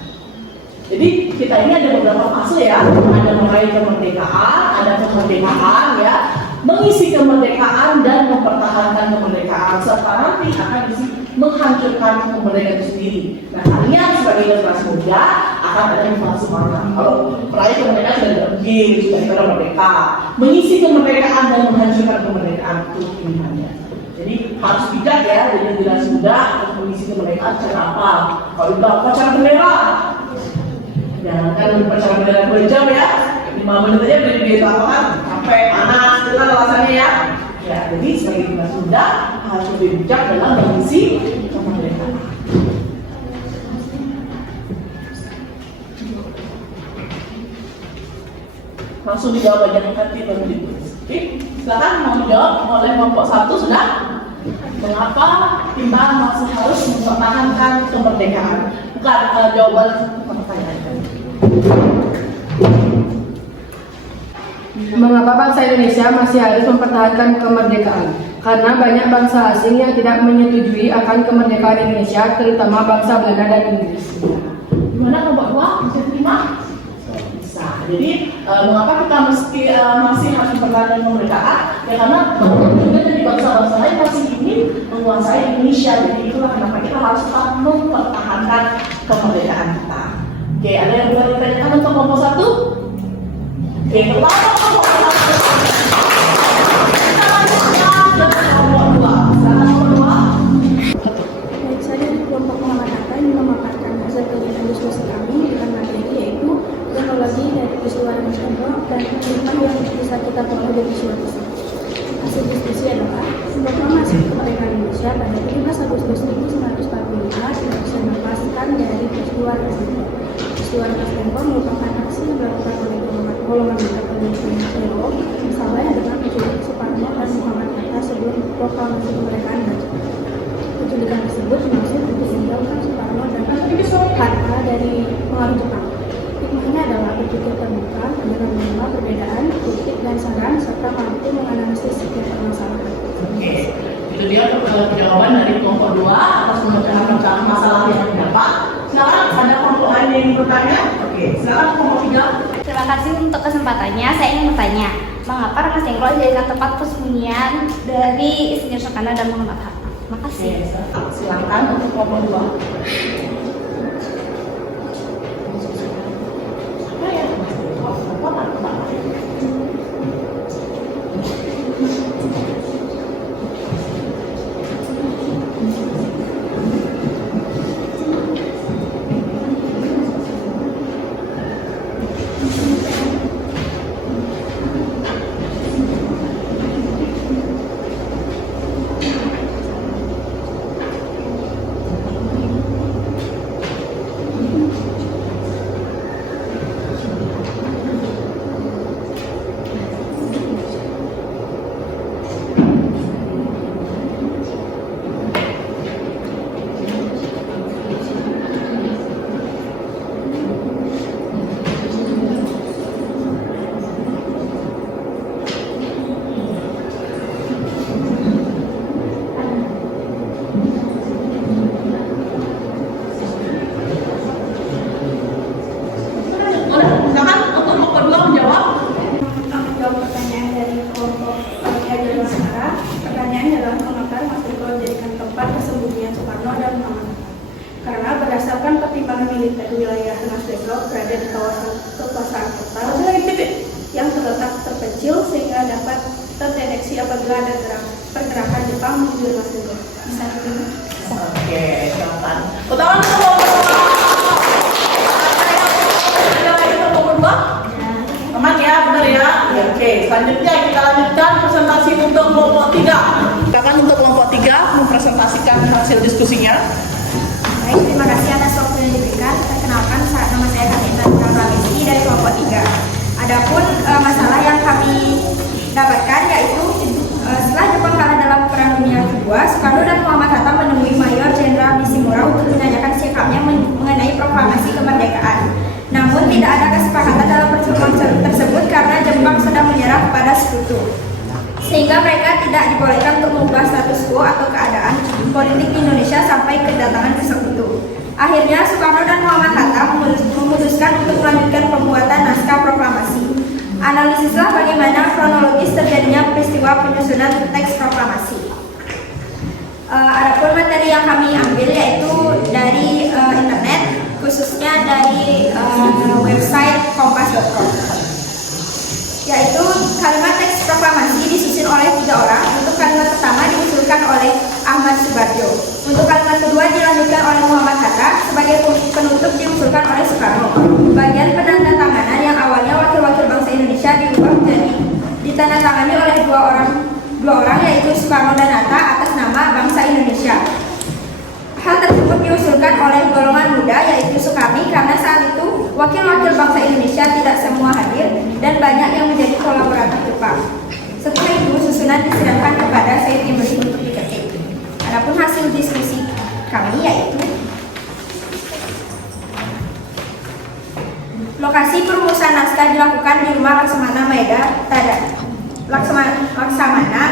Jadi kita ini ada beberapa fase ya, ada meraih kemerdekaan, ada kemerdekaan ya, mengisi kemerdekaan dan mempertahankan kemerdekaan, serta nanti akan menghancurkan kemerdekaan itu sendiri. Nah, kalian sebagai generasi muda akan ada di fase mana? Kalau meraih kemerdekaan sudah ada G, sudah kita merdeka, mengisi kemerdekaan dan menghancurkan kemerdekaan itu pilihannya. Jadi harus bijak ya, jadi generasi muda untuk mengisi kemerdekaan cara apa? Kalau udah upacara bendera, jangan kan upacara bendera 2 jam ya, 5 menit aja berdiri di lapangan sampai panas, itu kan alasannya ya. Ya, jadi sebagai generasi muda harus lebih bijak dalam mengisi kemerdekaan. Langsung dijawab aja nanti baru ditulis. Oke, silakan mau dijawab oleh kelompok 1 sudah. Mengapa Timbang masih harus mempertahankan kemerdekaan? Bukan jawaban pertanyaan. Mengapa bangsa Indonesia masih harus mempertahankan kemerdekaan? Karena banyak bangsa asing yang tidak menyetujui akan kemerdekaan Indonesia, terutama bangsa Belanda dan Inggris. Gimana kelompok 2? Bisa terima? Bisa. Jadi mengapa kita masih harus mempertahankan kemerdekaan? Ya karena juga dari bangsa-bangsa lain masih ingin menguasai Indonesia. Jadi itulah kenapa kita harus tetap mempertahankan kemerdekaan kita. Oke, ada yang boleh ditanyakan untuk kelompok 1? Oke, pertama kelompok 1. Kita lanjutkan ke kelompok 2. Silakan kelompok 2. Baik, saya di kelompok pengamatan ini memaparkan hasil kegiatan diskusi kami dengan materi yaitu kronologi dari peristiwa nasional dan kehidupan yang bisa kita peroleh dari peristiwa tersebut. Hasil diskusi adalah proklamasi kemerdekaan Indonesia pada 17 Agustus 1945 Indonesia melepaskan dari peristiwa tersebut. Peristiwa Tempo merupakan aksi yang dilakukan oleh golongan Indonesia misalnya dengan penculikan Soekarno dan Muhammad Hatta sebelum proklamasi kemerdekaan dibacakan. Penculikan tersebut dimaksud untuk menjauhkan Soekarno dan Hatta dari pengaruh Jepang. Hikmahnya adalah berpikir terbuka dengan menerima perbedaan, kritik dan saran serta mampu menganalisis setiap permasalahan. Oke, itu dia jawaban dari kelompok 2 atas pemecahan masalah yang didapat. Sekarang ada kelompok lain yang bertanya. Oke, sekarang kelompok 3. Terima kasih untuk kesempatannya. Saya ingin bertanya, mengapa Rengas Dengklok dijadikan tempat persembunyian dari Insinyur Soekarno dan Muhammad Hatta? Terima kasih. Silakan untuk kelompok 2. selanjutnya kita lanjutkan presentasi untuk kelompok 3. Silakan untuk kelompok 3 mempresentasikan hasil diskusinya. Baik, terima kasih atas waktu yang diberikan. Perkenalkan, nama saya Kanita Pramesti dari kelompok 3. Adapun masalah yang kami dapatkan yaitu setelah Jepang kalah dalam Perang Dunia Kedua, Soekarno dan Muhammad Hatta menemui Mayor Jenderal Nishimura untuk menanyakan sikapnya mengenai proklamasi kemerdekaan. Namun tidak ada kesepakatan dalam pertemuan tersebut karena Jepang sudah menyerah kepada Sekutu, sehingga mereka tidak dibolehkan untuk mengubah status quo atau keadaan politik di Indonesia sampai kedatangan Sekutu. Akhirnya Soekarno dan Muhammad Hatta memutuskan untuk melanjutkan pembuatan naskah proklamasi. Analisislah bagaimana kronologis terjadinya peristiwa penyusunan teks proklamasi. Adapun materi yang kami ambil yaitu dari internet, khususnya dari website kompas.com. Yaitu kalimat teks proklamasi disusun oleh 3 orang. Untuk kalimat pertama diusulkan oleh Ahmad Subarjo. Untuk kalimat kedua dilanjutkan oleh Muhammad Hatta. Sebagai penutup diusulkan oleh Soekarno. Bagian penandatanganan yang awalnya wakil-wakil bangsa Indonesia diubah menjadi ditandatangani oleh dua orang yaitu Soekarno dan Hatta atas nama bangsa Indonesia. Hal tersebut diusulkan oleh golongan muda yaitu Sukarni karena saat itu wakil-wakil bangsa Indonesia tidak semua hadir dan banyak yang menjadi kolaborator Jepang. Setelah itu susunan diserahkan kepada Said Imri untuk diketik. Adapun hasil diskusi kami yaitu lokasi perumusan naskah dilakukan di rumah Laksamana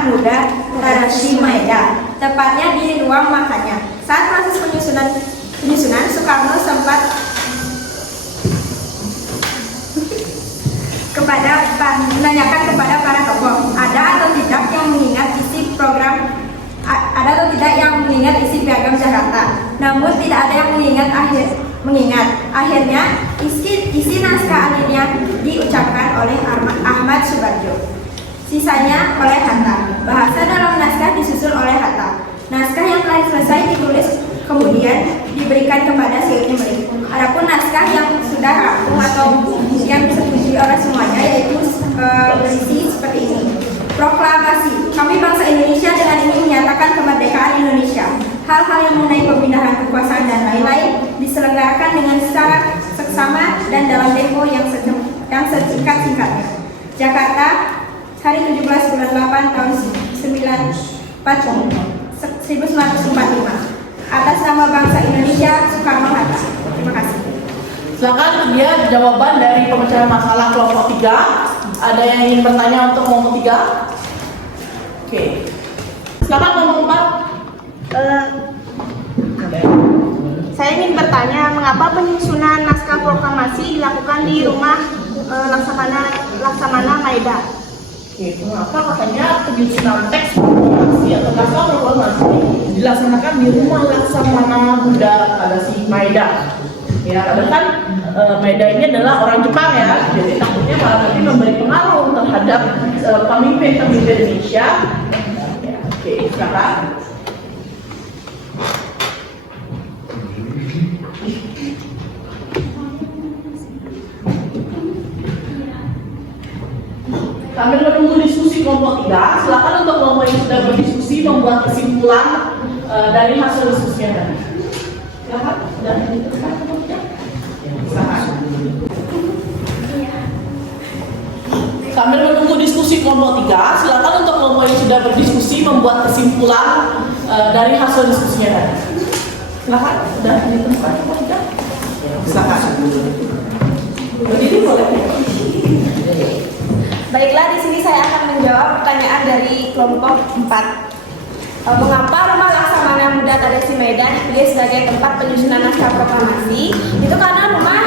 Muda Tadashi Maeda, tepatnya di ruang makannya. Saat proses penyusunan Soekarno sempat menanyakan kepada para tokoh, ada atau tidak yang mengingat isi piagam Jakarta. Namun tidak ada yang mengingat. Akhirnya isi naskah akhirnya diucapkan oleh Ahmad Subarjo. Sisanya oleh Hatta. Bahasa dalam naskah disusun oleh Hatta. Naskah yang telah selesai ditulis kemudian diberikan kepada Said Imri. Adapun naskah yang sudah rampung atau yang disetujui oleh semuanya yaitu berisi seperti ini. Proklamasi. Kami bangsa Indonesia dengan ini menyatakan kemerdekaan Indonesia. Hal-hal yang mengenai pemindahan kekuasaan dan lain-lain diselenggarakan dengan secara seksama dan dalam tempo yang sesingkat-singkatnya. Jakarta, hari 17 bulan 8 tahun 1945. Atas nama bangsa Indonesia, Soekarno Hatta. Terima kasih. Silakan dia jawaban dari pemecahan masalah kelompok 3. Ada yang ingin bertanya untuk kelompok 3? Oke. Silakan kelompok 4. Saya ingin bertanya, mengapa penyusunan naskah proklamasi dilakukan di rumah Laksamana Maeda? Oke, mengapa katanya penyusunan teks proklamasi atau naskah proklamasi dilaksanakan di rumah Laksamana Muda Tadashi Maeda? Ya, karena kan Maeda ini adalah orang Jepang ya, jadi takutnya malah nanti memberi pengaruh terhadap pemimpin-pemimpin Indonesia. Ya, oke, silakan. Sambil menunggu diskusi kelompok 3, silakan untuk kelompok yang sudah berdiskusi membuat kesimpulan dari hasil diskusinya tadi. Silakan, sudah ditentukan kelompoknya? Silakan. Sambil menunggu diskusi kelompok 3, silakan untuk kelompok yang sudah berdiskusi membuat kesimpulan dari hasil diskusinya tadi. Silakan, sudah ditentukan kelompoknya? Silakan. Berdiri boleh. Baiklah, di sini saya akan menjawab pertanyaan dari kelompok 4. Mengapa rumah Laksamana Muda Tadashi Maeda dipilih sebagai tempat penyusunan naskah proklamasi? Itu karena rumah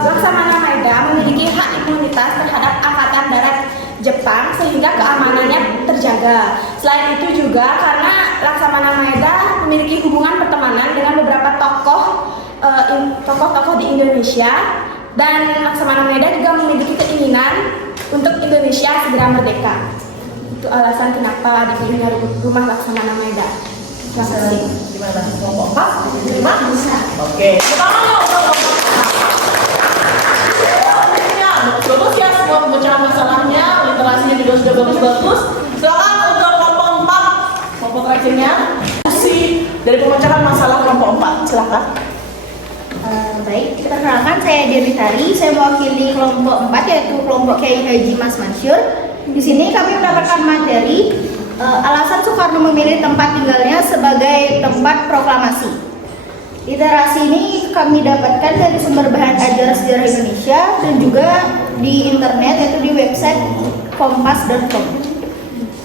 Laksamana Maeda memiliki hak imunitas terhadap Angkatan Darat Jepang sehingga keamanannya terjaga. Selain itu juga karena Laksamana Maeda memiliki hubungan pertemanan dengan beberapa tokoh-tokoh di Indonesia, dan Laksamana Maeda juga memiliki keinginan untuk Indonesia segera merdeka. Itu alasan kenapa dipilihnya rumah Laksamana Maeda. Terima kasih. Gimana? Kelompok 4? Terima? Oke. Pertama bagus ya semua pemecahan masalahnya, literasinya bagus-bagus. Silakan untuk kelompok 4, kelompok terakhirnya. Dari pemecahan masalah kelompok 4, silakan. Baik, kita kenalkan, saya Dian Tari. Saya mewakili kelompok 4, yaitu kelompok Kiai Haji Mas Mansur. Di sini kami mendapatkan materi alasan Soekarno memilih tempat tinggalnya sebagai tempat proklamasi. Literasi ini kami dapatkan dari sumber bahan ajar sejarah Indonesia dan juga di internet, yaitu di website kompas.com.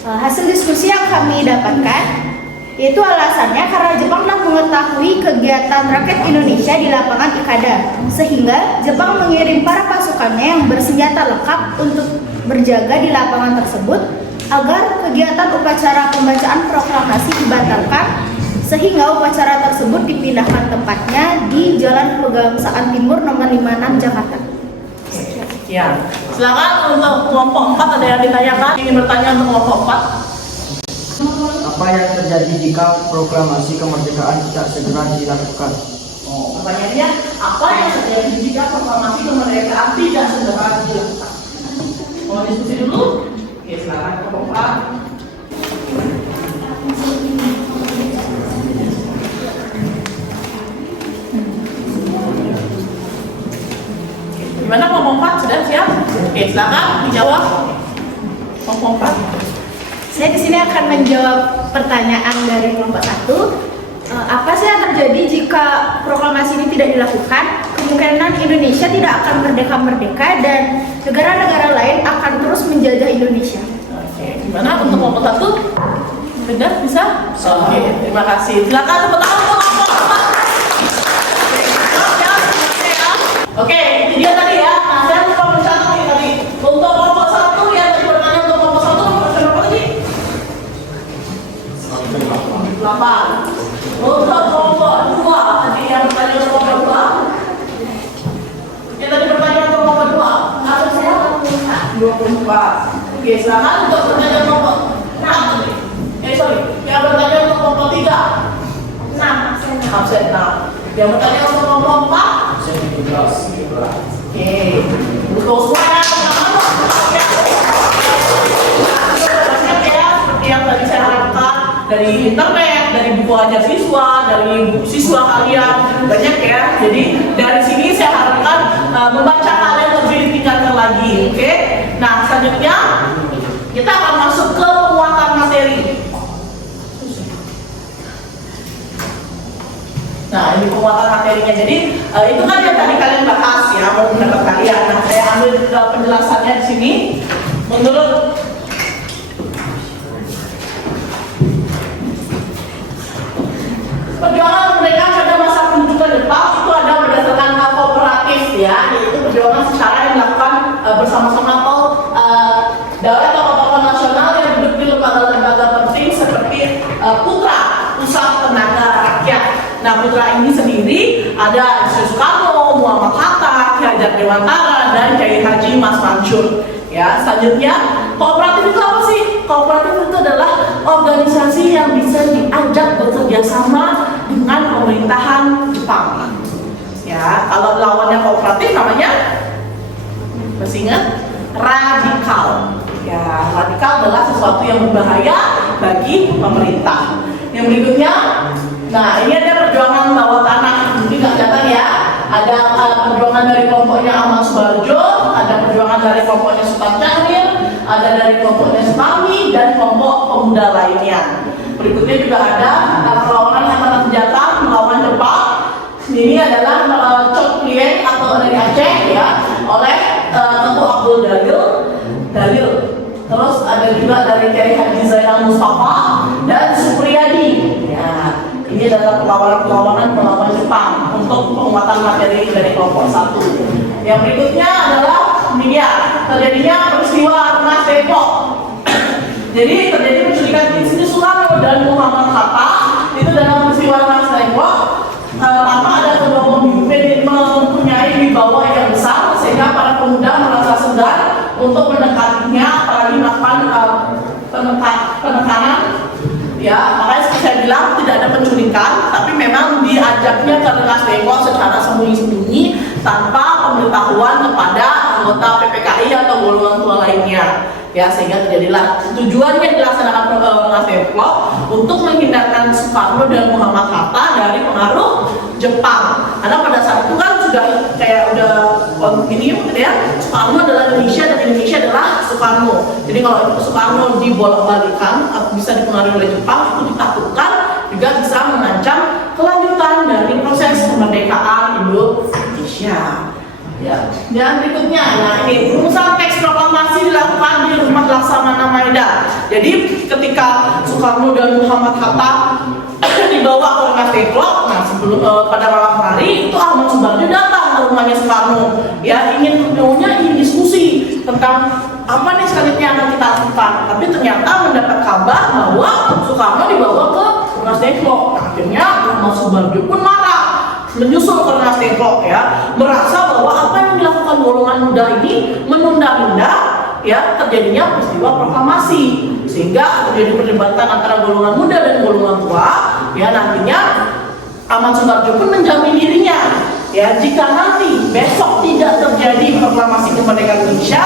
Hasil diskusi yang kami dapatkan yaitu alasannya karena Jepang telah mengetahui kegiatan rakyat Indonesia di lapangan Ikada, sehingga Jepang mengirim para pasukannya yang bersenjata lengkap untuk berjaga di lapangan tersebut agar kegiatan upacara pembacaan proklamasi dibatalkan, sehingga upacara tersebut dipindahkan tempatnya di Jalan Pegangsaan Timur nomor 56 Jakarta. Ya, silakan untuk kelompok 4 ada yang ditanyakan, ingin bertanya untuk kelompok 4. Apa yang terjadi jika proklamasi kemerdekaan tidak segera dilakukan? Pertanyaannya, apa yang terjadi jika proklamasi kemerdekaan tidak segera dilakukan? Mau diskusi dulu? Oke, silakan kelompok 4. Gimana kelompok 4? Sudah siap? Oke, silakan dijawab. Kelompok 4. Saya di sini akan menjawab pertanyaan dari kelompok 1. Apa sih yang terjadi jika proklamasi ini tidak dilakukan? Kemungkinan Indonesia tidak akan merdeka dan negara-negara lain akan terus menjajah Indonesia. Oke, gimana untuk kelompok 1? Sudah bisa? Oke, terima kasih. Silakan tepuk tangan untuk kelompok 4. Oke, itu dia tadi ya. Nah, saya lupa mencatat nih tadi. Untuk kelompok 1 yang tadi bertanya untuk kelompok 1 nomor berapa tadi? 8. Untuk kelompok 2 tadi yang bertanya untuk kelompok 2. Yang tadi bertanya untuk kelompok 2. Apa saya? 24. Oke, silakan untuk bertanya kelompok 6. Yang bertanya untuk kelompok 3. 6. Absen 6. Yang bertanya untuk kelompok 4. Oke, untuk semua seperti yang tadi saya harapkan dari internet, dari buku ajar siswa, dari buku siswa kalian banyak ya. Jadi dari sini saya harapkan membaca kalian lebih ditingkatkan lagi. Oke, nah selanjutnya kita akan masuk ke penguatan materi. Nah, ini penguatan materinya. Jadi itu kan yang tadi kalian bahas ya, mau pendapat kalian. Nah, saya ambil penjelasannya di sini. Menurut perjuangan mereka pada masa pendudukan Jepang itu ada berdasarkan kooperatif ya, yaitu perjuangan secara yang dilakukan bersama-sama atau dari tokoh-tokoh nasional yang duduk di lembaga-lembaga penting seperti Putra, Pusat Tenaga Rakyat. Nah, Putra ini sendiri ada Soekarno, Muhammad Hatta, Ki Hajar Dewantara, dan Kiai Haji Mas Mansur. Ya, selanjutnya kooperatif itu apa sih? Kooperatif itu adalah organisasi yang bisa diajak bekerja sama dengan pemerintahan Jepang. Ya, kalau lawannya kooperatif namanya masih ingat? Radikal. Ya, radikal adalah sesuatu yang berbahaya bagi pemerintah. Yang berikutnya, nah ini ada perjuangan bawah tanah, mungkin nggak kelihatan ya. Ada perjuangan dari kelompoknya Ahmad Subarjo, ada perjuangan dari kelompoknya Sultan Syahrir, ada dari kelompoknya Supami, dan kelompok pemuda lainnya. Berikutnya juga ada perlawanan angkatan senjata melawan Jepang. Ini adalah Chok Lieng atau dari Aceh ya, oleh Tengku Abdul Dalil. Terus ada juga dari Kiai Haji Zainal Mustafa dan Supriyadi. Ya, ini adalah perlawanan melawan Jepang untuk penguatan materi dari kelompok 1. Yang berikutnya adalah ini ya, terjadinya peristiwa Rengas Depok. Jadi terjadi penculikan Insinyur Soekarno dan Muhammad Hatta itu dalam peristiwa Rengas Depok tanpa ada kedua pemimpin mempunyai wibawa yang besar sehingga para pemuda merasa segan untuk mendekatinya, apalagi melakukan penekanan. Ya, makanya seperti saya bilang tidak ada penculikan, tapi memang diajaknya ke Rengas Depok secara sembunyi-sembunyi tanpa pemberitahuan kepada anggota PPKI atau golongan tua lainnya. ya, sehingga terjadilah tujuannya dilaksanakan program Develop untuk menghindarkan Soekarno dan Muhammad Hatta dari pengaruh Jepang. Karena pada saat itu kan sudah kayak udah kontinue gitu ya, Soekarno adalah Indonesia dan Indonesia adalah Soekarno. Jadi kalau Soekarno dibolak-balikan atau bisa dipengaruhi oleh Jepang, itu ditakutkan juga bisa mengancam kelanjutan dari proses kemerdekaan Indonesia. Ya, dan berikutnya, nah ini rumusan teks proklamasi dilakukan di Rumah Laksamana Maeda. Jadi ketika Soekarno dan Muhammad Hatta dibawa ke Rumah Develop, nah sebelum pada malam hari itu Ahmad Subarjo datang ke rumahnya Soekarno, ya ingin diskusi tentang apa nih selanjutnya akan kita lakukan. Tapi ternyata mendapat kabar bahwa Soekarno dibawa ke Rumah Develop. Nah, akhirnya Ahmad Subarjo pun marah, menyusul ke Rumah Develop, ya, merasa bahwa apa yang dilakukan golongan muda ini menunda-nunda ya terjadinya peristiwa proklamasi, sehingga terjadi perdebatan antara golongan muda dan golongan tua. Ya, nantinya Ahmad Subarjo pun menjamin dirinya, ya, jika nanti besok tidak terjadi proklamasi kemerdekaan Indonesia,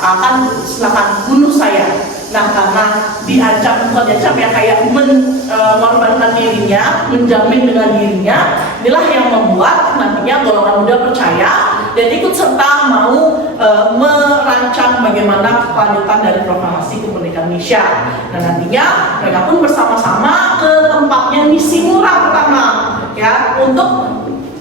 akan silakan bunuh saya. Nah, karena diancam, bukan diancam ya, kayak mengorbankan dirinya, menjamin dengan dirinya, inilah yang membuat nantinya golongan muda percaya dan ikut serta mau merancang bagaimana kelanjutan dari proklamasi kemerdekaan Indonesia. Dan nantinya mereka pun bersama-sama ke tempatnya Nishimura pertama, ya, untuk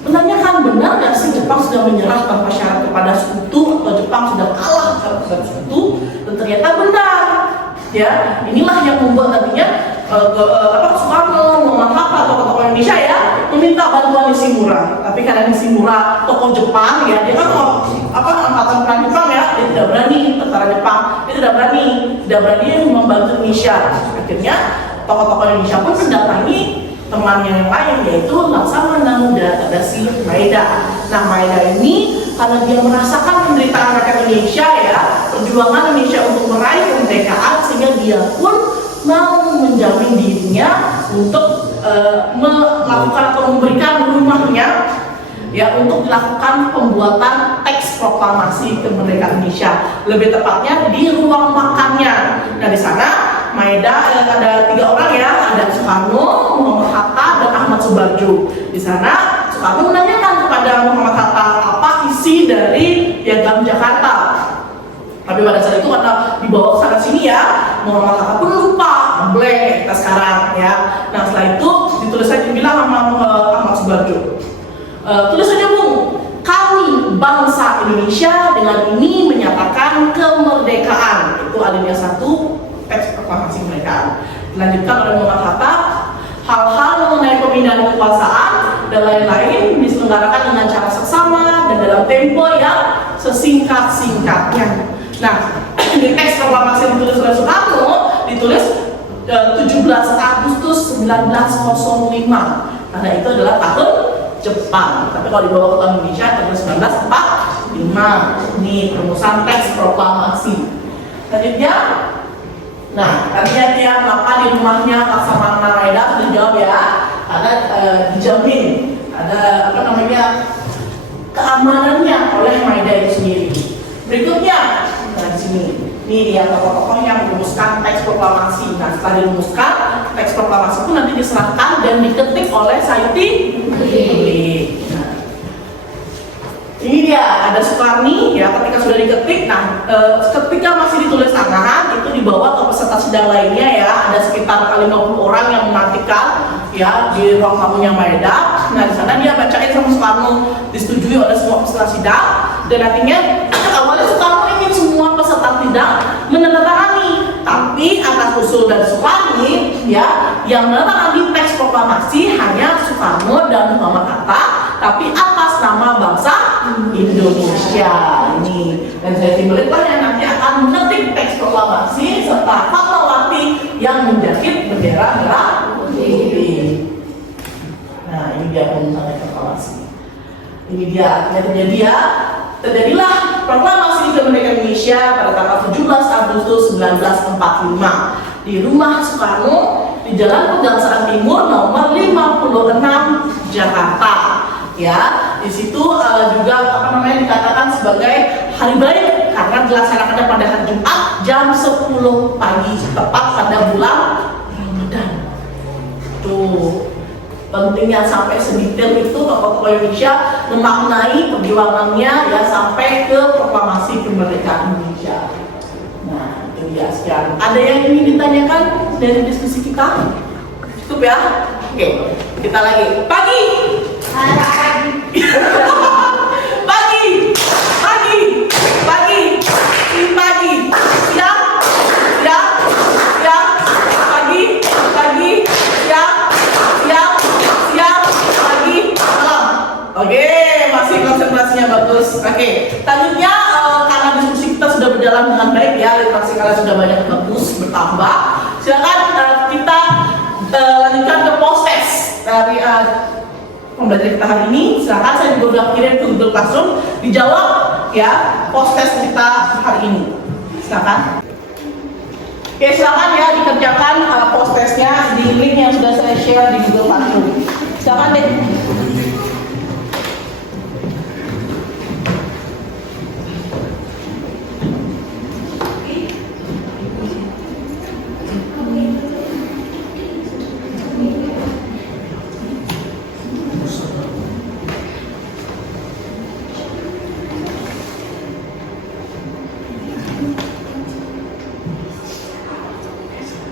menanyakan benar nggak sih Jepang sudah menyerah tanpa syarat kepada sekutu, atau Jepang sudah kalah kepada sekutu. Dan ternyata benar, ya. Inilah yang membuat nantinya Soekarno, Muhammad Hatta, tokoh-tokoh Indonesia ya meminta bantuan Nishimura. Tapi karena Nishimura tokoh Jepang, ya, dia kan angkatan perang Jepang, ya, dia tidak berani, tentara Jepang, dia tidak berani membantu Indonesia. Akhirnya tokoh-tokoh Indonesia pun mendatangi temannya yang lain, yaitu Laksamana Muda Tadashi Maeda. Nah, Maeda ini karena dia merasakan penderitaan rakyat Indonesia, ya, perjuangan Indonesia untuk meraih kemerdekaan, sehingga dia pun mau menjamin dirinya untuk melakukan atau memberikan rumahnya, ya, untuk dilakukan pembuatan teks proklamasi kemerdekaan Indonesia. Lebih tepatnya di ruang makannya. Nah, di sana Maeda ada 3 orang, ya, ada Soekarno, Muhammad Hatta, dan Ahmad Subarjo. Di sana Soekarno menanyakan kepada Muhammad Hatta apa isi dari Piagam Jakarta. Tapi pada saat itu karena dibawa ke sana sini, ya, Muhammad Hatta pun lupa, blank kita sekarang, ya. Nah, setelah itu ditulis saja, bilang sama Ahmad Subarjo, tulis saja, Bung, kami bangsa Indonesia dengan ini menyatakan kemerdekaan. Itu alinea 1 teks proklamasi kemerdekaan. Dilanjutkan oleh Muhammad Hatta, hal-hal mengenai pemindahan kekuasaan dan lain-lain diselenggarakan dengan cara seksama dan dalam tempo yang sesingkat-singkatnya. Nah, di teks proklamasi yang ditulis oleh Soekarno ditulis 17 Agustus 1905, karena itu adalah tahun Jepang. Tapi kalau dibawa ke tahun Indonesia tahun 1945. Ini rumusan teks proklamasi. Selanjutnya, nah, tadinya dia kenapa di rumahnya Laksamana Maeda sudah dijawab, ya, karena dijamin ada keamanannya oleh Maeda itu sendiri. Berikutnya, nah, di sini, ini dia tokoh-tokoh yang merumuskan teks proklamasi. Nah, setelah dirumuskan, teks proklamasi pun nanti diserahkan dan diketik oleh Sayuti. Nah, ini dia, ada Soekarni, ya, ketika sudah diketik. Nah, ketika masih ditulis tangan, itu dibawa ke peserta sidang lainnya, ya, ada sekitar 50 orang yang menantikan, ya, di ruang tamunya Maeda. Nah, di sana dia bacain sama Soekarno, disetujui oleh semua peserta sidang. Dan nantinya awalnya Soekarno ingin semua peserta sidang menandatangani, tapi atas usul dari Soekarni, ya, yang menandatangani teks proklamasi hanya Soekarno dan Muhammad Hatta, tapi atas nama bangsa Indonesia. Ini, dan saya Timberlake yang nanti akan mengetik teks proklamasi serta Fatmawati yang menjahit bendera merah putih. Nah, ini dia rumusan proklamasi. Ini dia, terjadilah proklamasi kemerdekaan Indonesia pada tanggal 17 Agustus 1945 di rumah Soekarno di Jalan Pegangsaan Timur nomor 56 Jakarta. Ya, di situ juga dikatakan sebagai hari baik karena dilaksanakannya pada hari Jumat jam 11 10 pagi tepat pada bulan Ramadan. Tuh, pentingnya sampai sedetail itu tokoh-tokoh Indonesia memaknai perjuangannya ya sampai ke proklamasi kemerdekaan Indonesia. Nah, itu dia sekian. Ada yang ingin ditanyakan dari diskusi kita? Cukup ya? Oke, kita lagi. Pagi! Oke, masih konsentrasinya bagus. Oke, selanjutnya karena diskusi kita sudah berjalan dengan baik ya, literasi kalian sudah banyak bagus bertambah. Silakan kita lanjutkan ke post test dari pembelajaran kita hari ini. Silakan, saya juga udah kirim ke Google Classroom, dijawab ya post test kita hari ini. Silakan. Oke, silakan ya dikerjakan post testnya di link yang sudah saya share di Google Classroom. Silakan deh.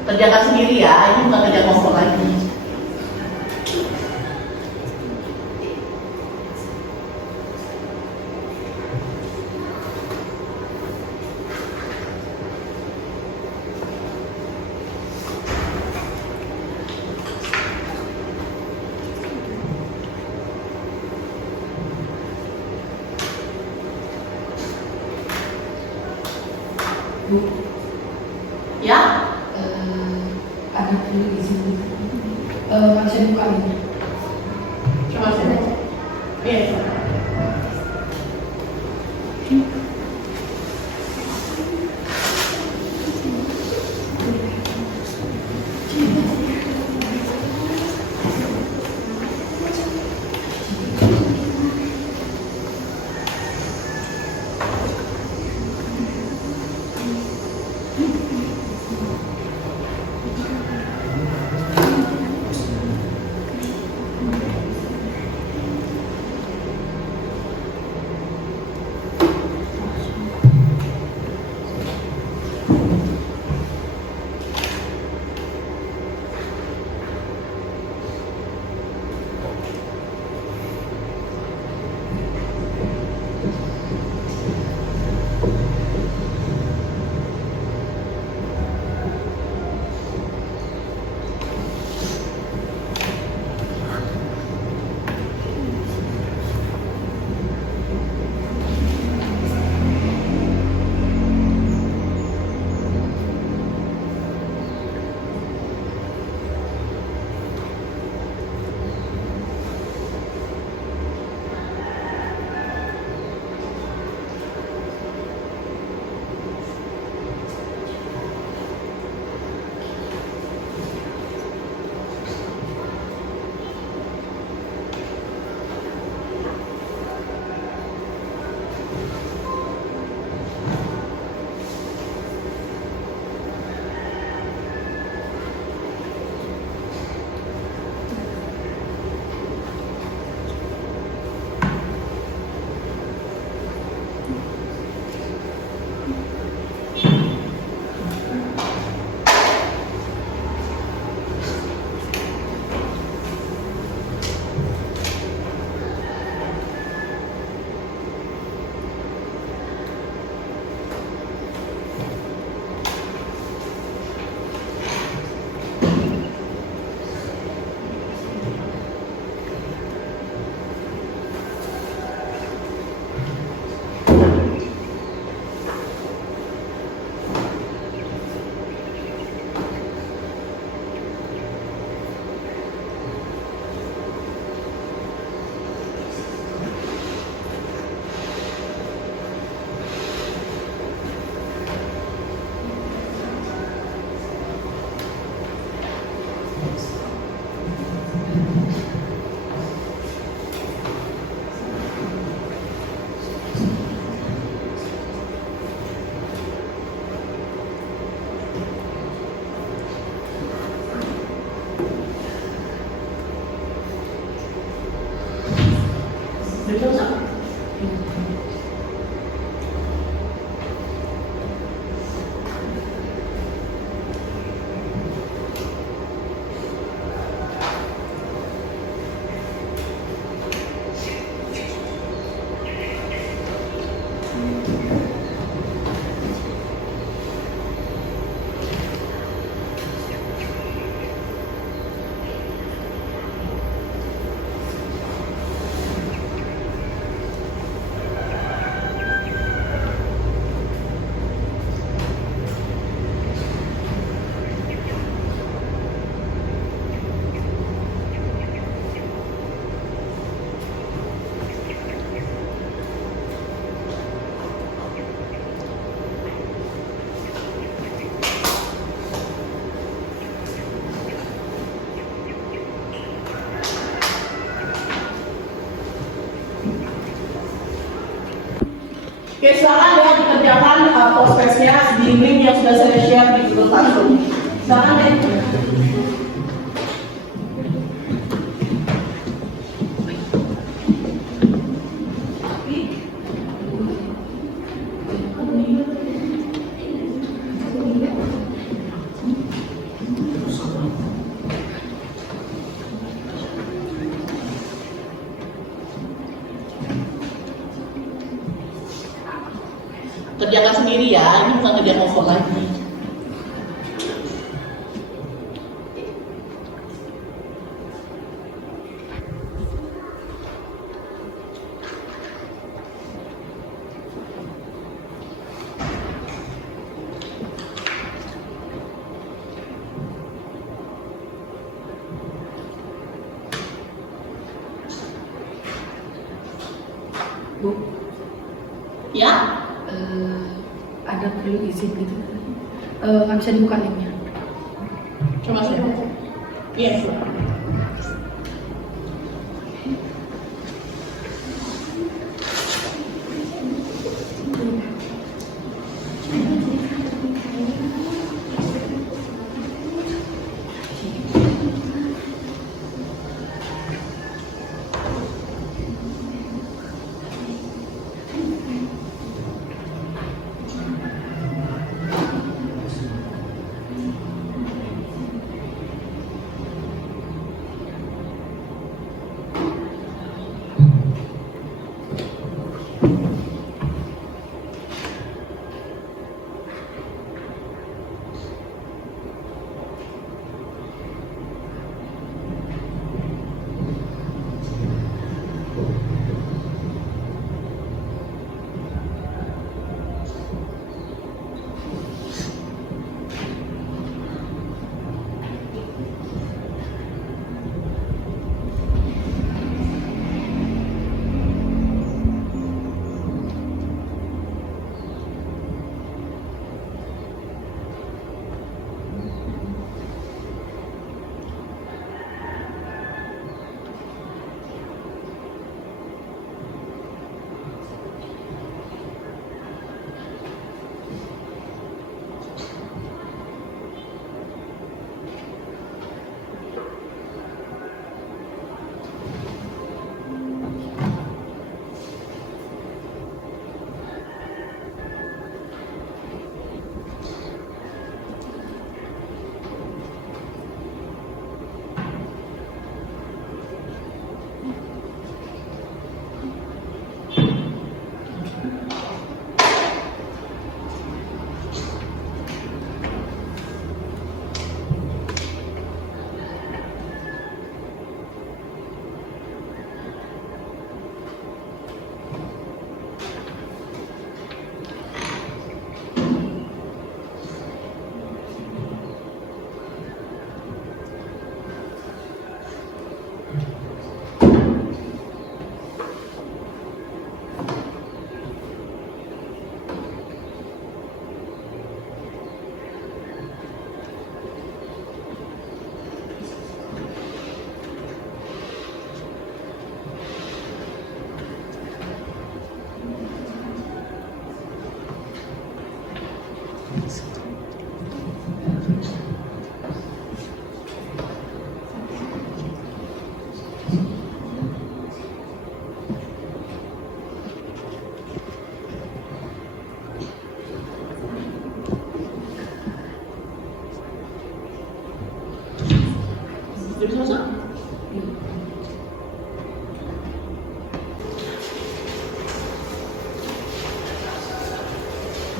Kerjakan sendiri ya, ini bukan kerja kelompok lagi. Ya? Ada dulu di sini. Saya buka ini. Coba saya. Iya. Oke, silakan ya dikerjakan postpresnya di link yang sudah saya share di Google Classroom. Silakan ya. Kerjakan sendiri ya, ini bukan kerja kelompok lagi. Bu, Ya? ada perlu izin gitu. Nggak bisa dibuka linknya. Coba saya. Iya, coba.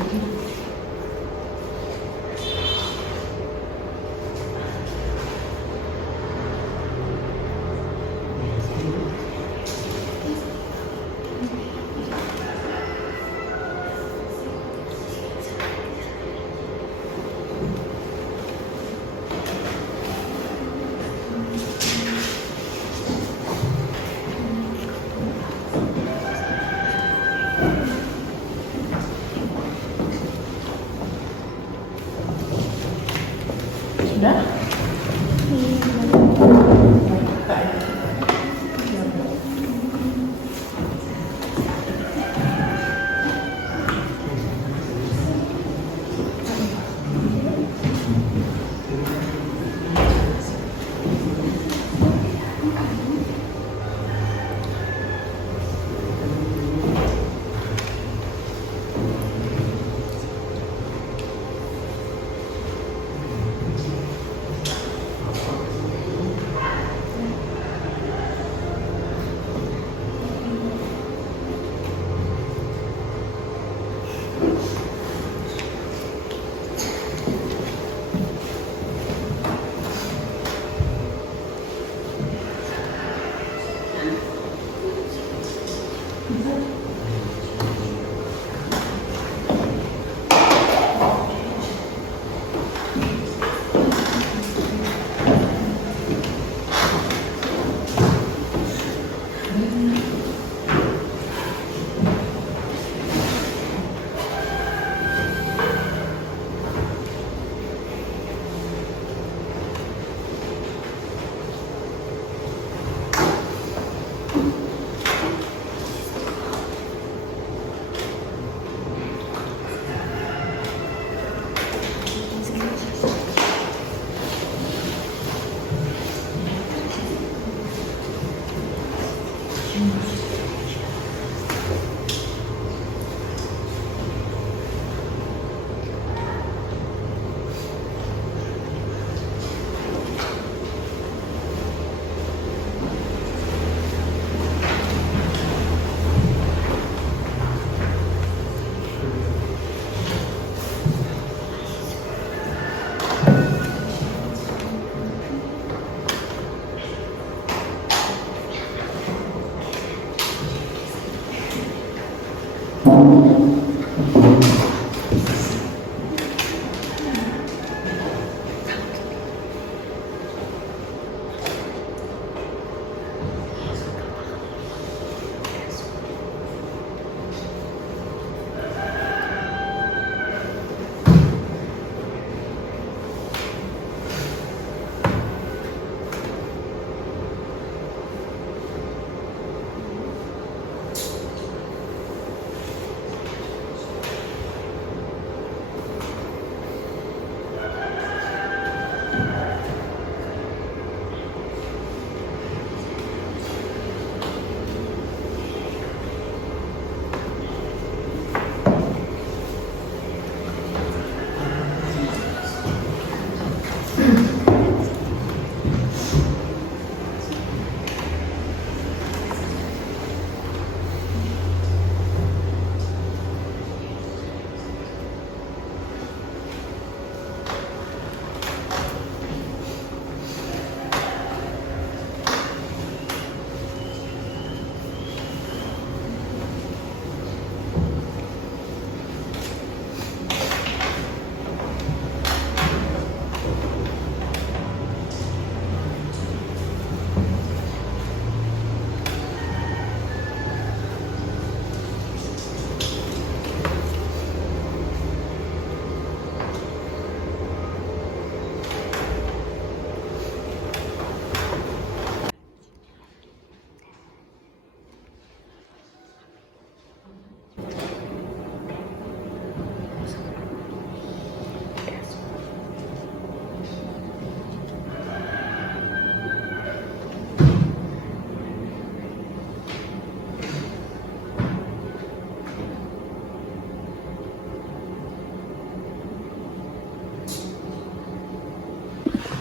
Sudah?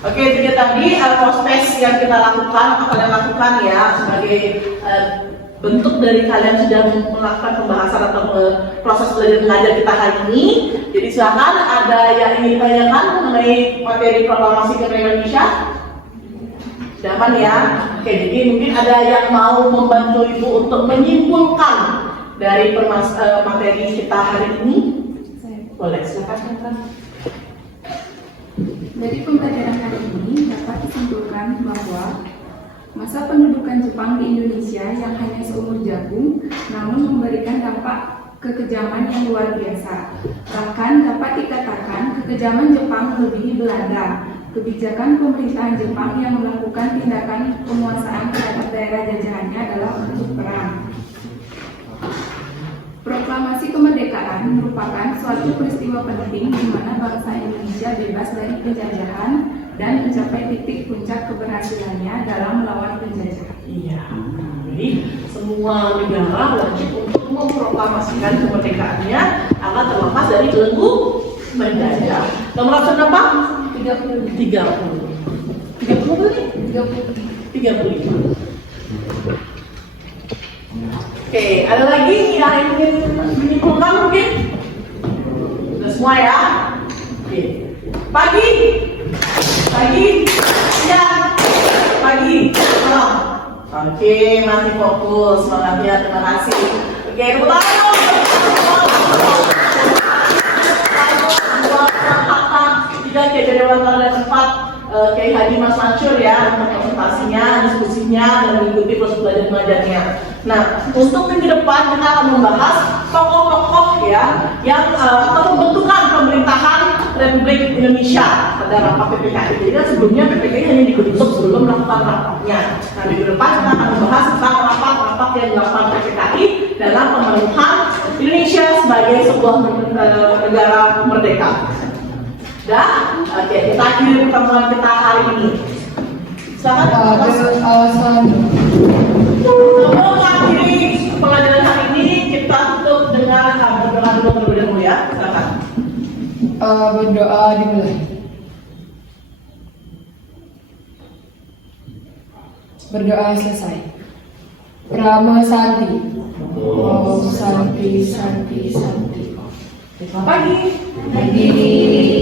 Oke, itu dia tadi proses yang kita lakukan, kalian lakukan ya sebagai bentuk dari kalian sudah melakukan pembahasan atau proses belajar mengajar kita hari ini. Jadi silakan ada yang ingin ditanyakan mengenai materi proklamasi kemerdekaan Indonesia. Zaman ya. Oke, jadi mungkin ada yang mau membantu Ibu untuk menyimpulkan dari materi kita hari ini. Boleh, silakan. Dari pembelajaran hari ini dapat disimpulkan bahwa masa pendudukan Jepang di Indonesia yang hanya seumur jagung, namun memberikan dampak kekejaman yang luar biasa. Bahkan dapat dikatakan kekejaman Jepang melebihi Belanda. Kebijakan pemerintahan Jepang yang melakukan tindakan penguasaan terhadap daerah jajahannya adalah untuk perang. Proklamasi kemerdekaan merupakan suatu peristiwa penting di mana bangsa Indonesia bebas dari penjajahan dan mencapai titik puncak keberhasilannya dalam melawan penjajah. Iya. Jadi semua negara wajib untuk memproklamasikan kemerdekaannya agar terlepas dari belenggu penjajah. Nomor absen berapa? 30. 30 berarti? 35. Oke, ada lagi yang ingin menyimpulkan mungkin? Sudah semua ya? Oke. Pagi, siang, malam. Oke, masih fokus. Semangat ya, terima kasih. Oke, Kiai dari Wantaran 4 Kiai Haji Mas Mansur ya untuk presentasinya, diskusinya dan mengikuti proses belajar mengajarnya. Nah, untuk minggu depan kita akan membahas tokoh-tokoh ya yang atau pembentukan pemerintahan Republik Indonesia pada rapat PPKI. Jadi kan sebelumnya PPKI hanya dibentuk sebelum melakukan rapatnya. Nah, minggu depan kita akan membahas tentang rapat-rapat yang dilakukan PPKI dalam pemenuhan Indonesia sebagai sebuah negara merdeka. Dah, oke, kita akhiri pertemuan kita hari ini. Silakan. Sebelum akhiri pelajaran hari ini, kita tutup dengan berdoa dulu terlebih dahulu ya. Silakan. Berdoa dimulai. Berdoa selesai. Prama Santi. Om Santi. Selamat pagi. Pagi.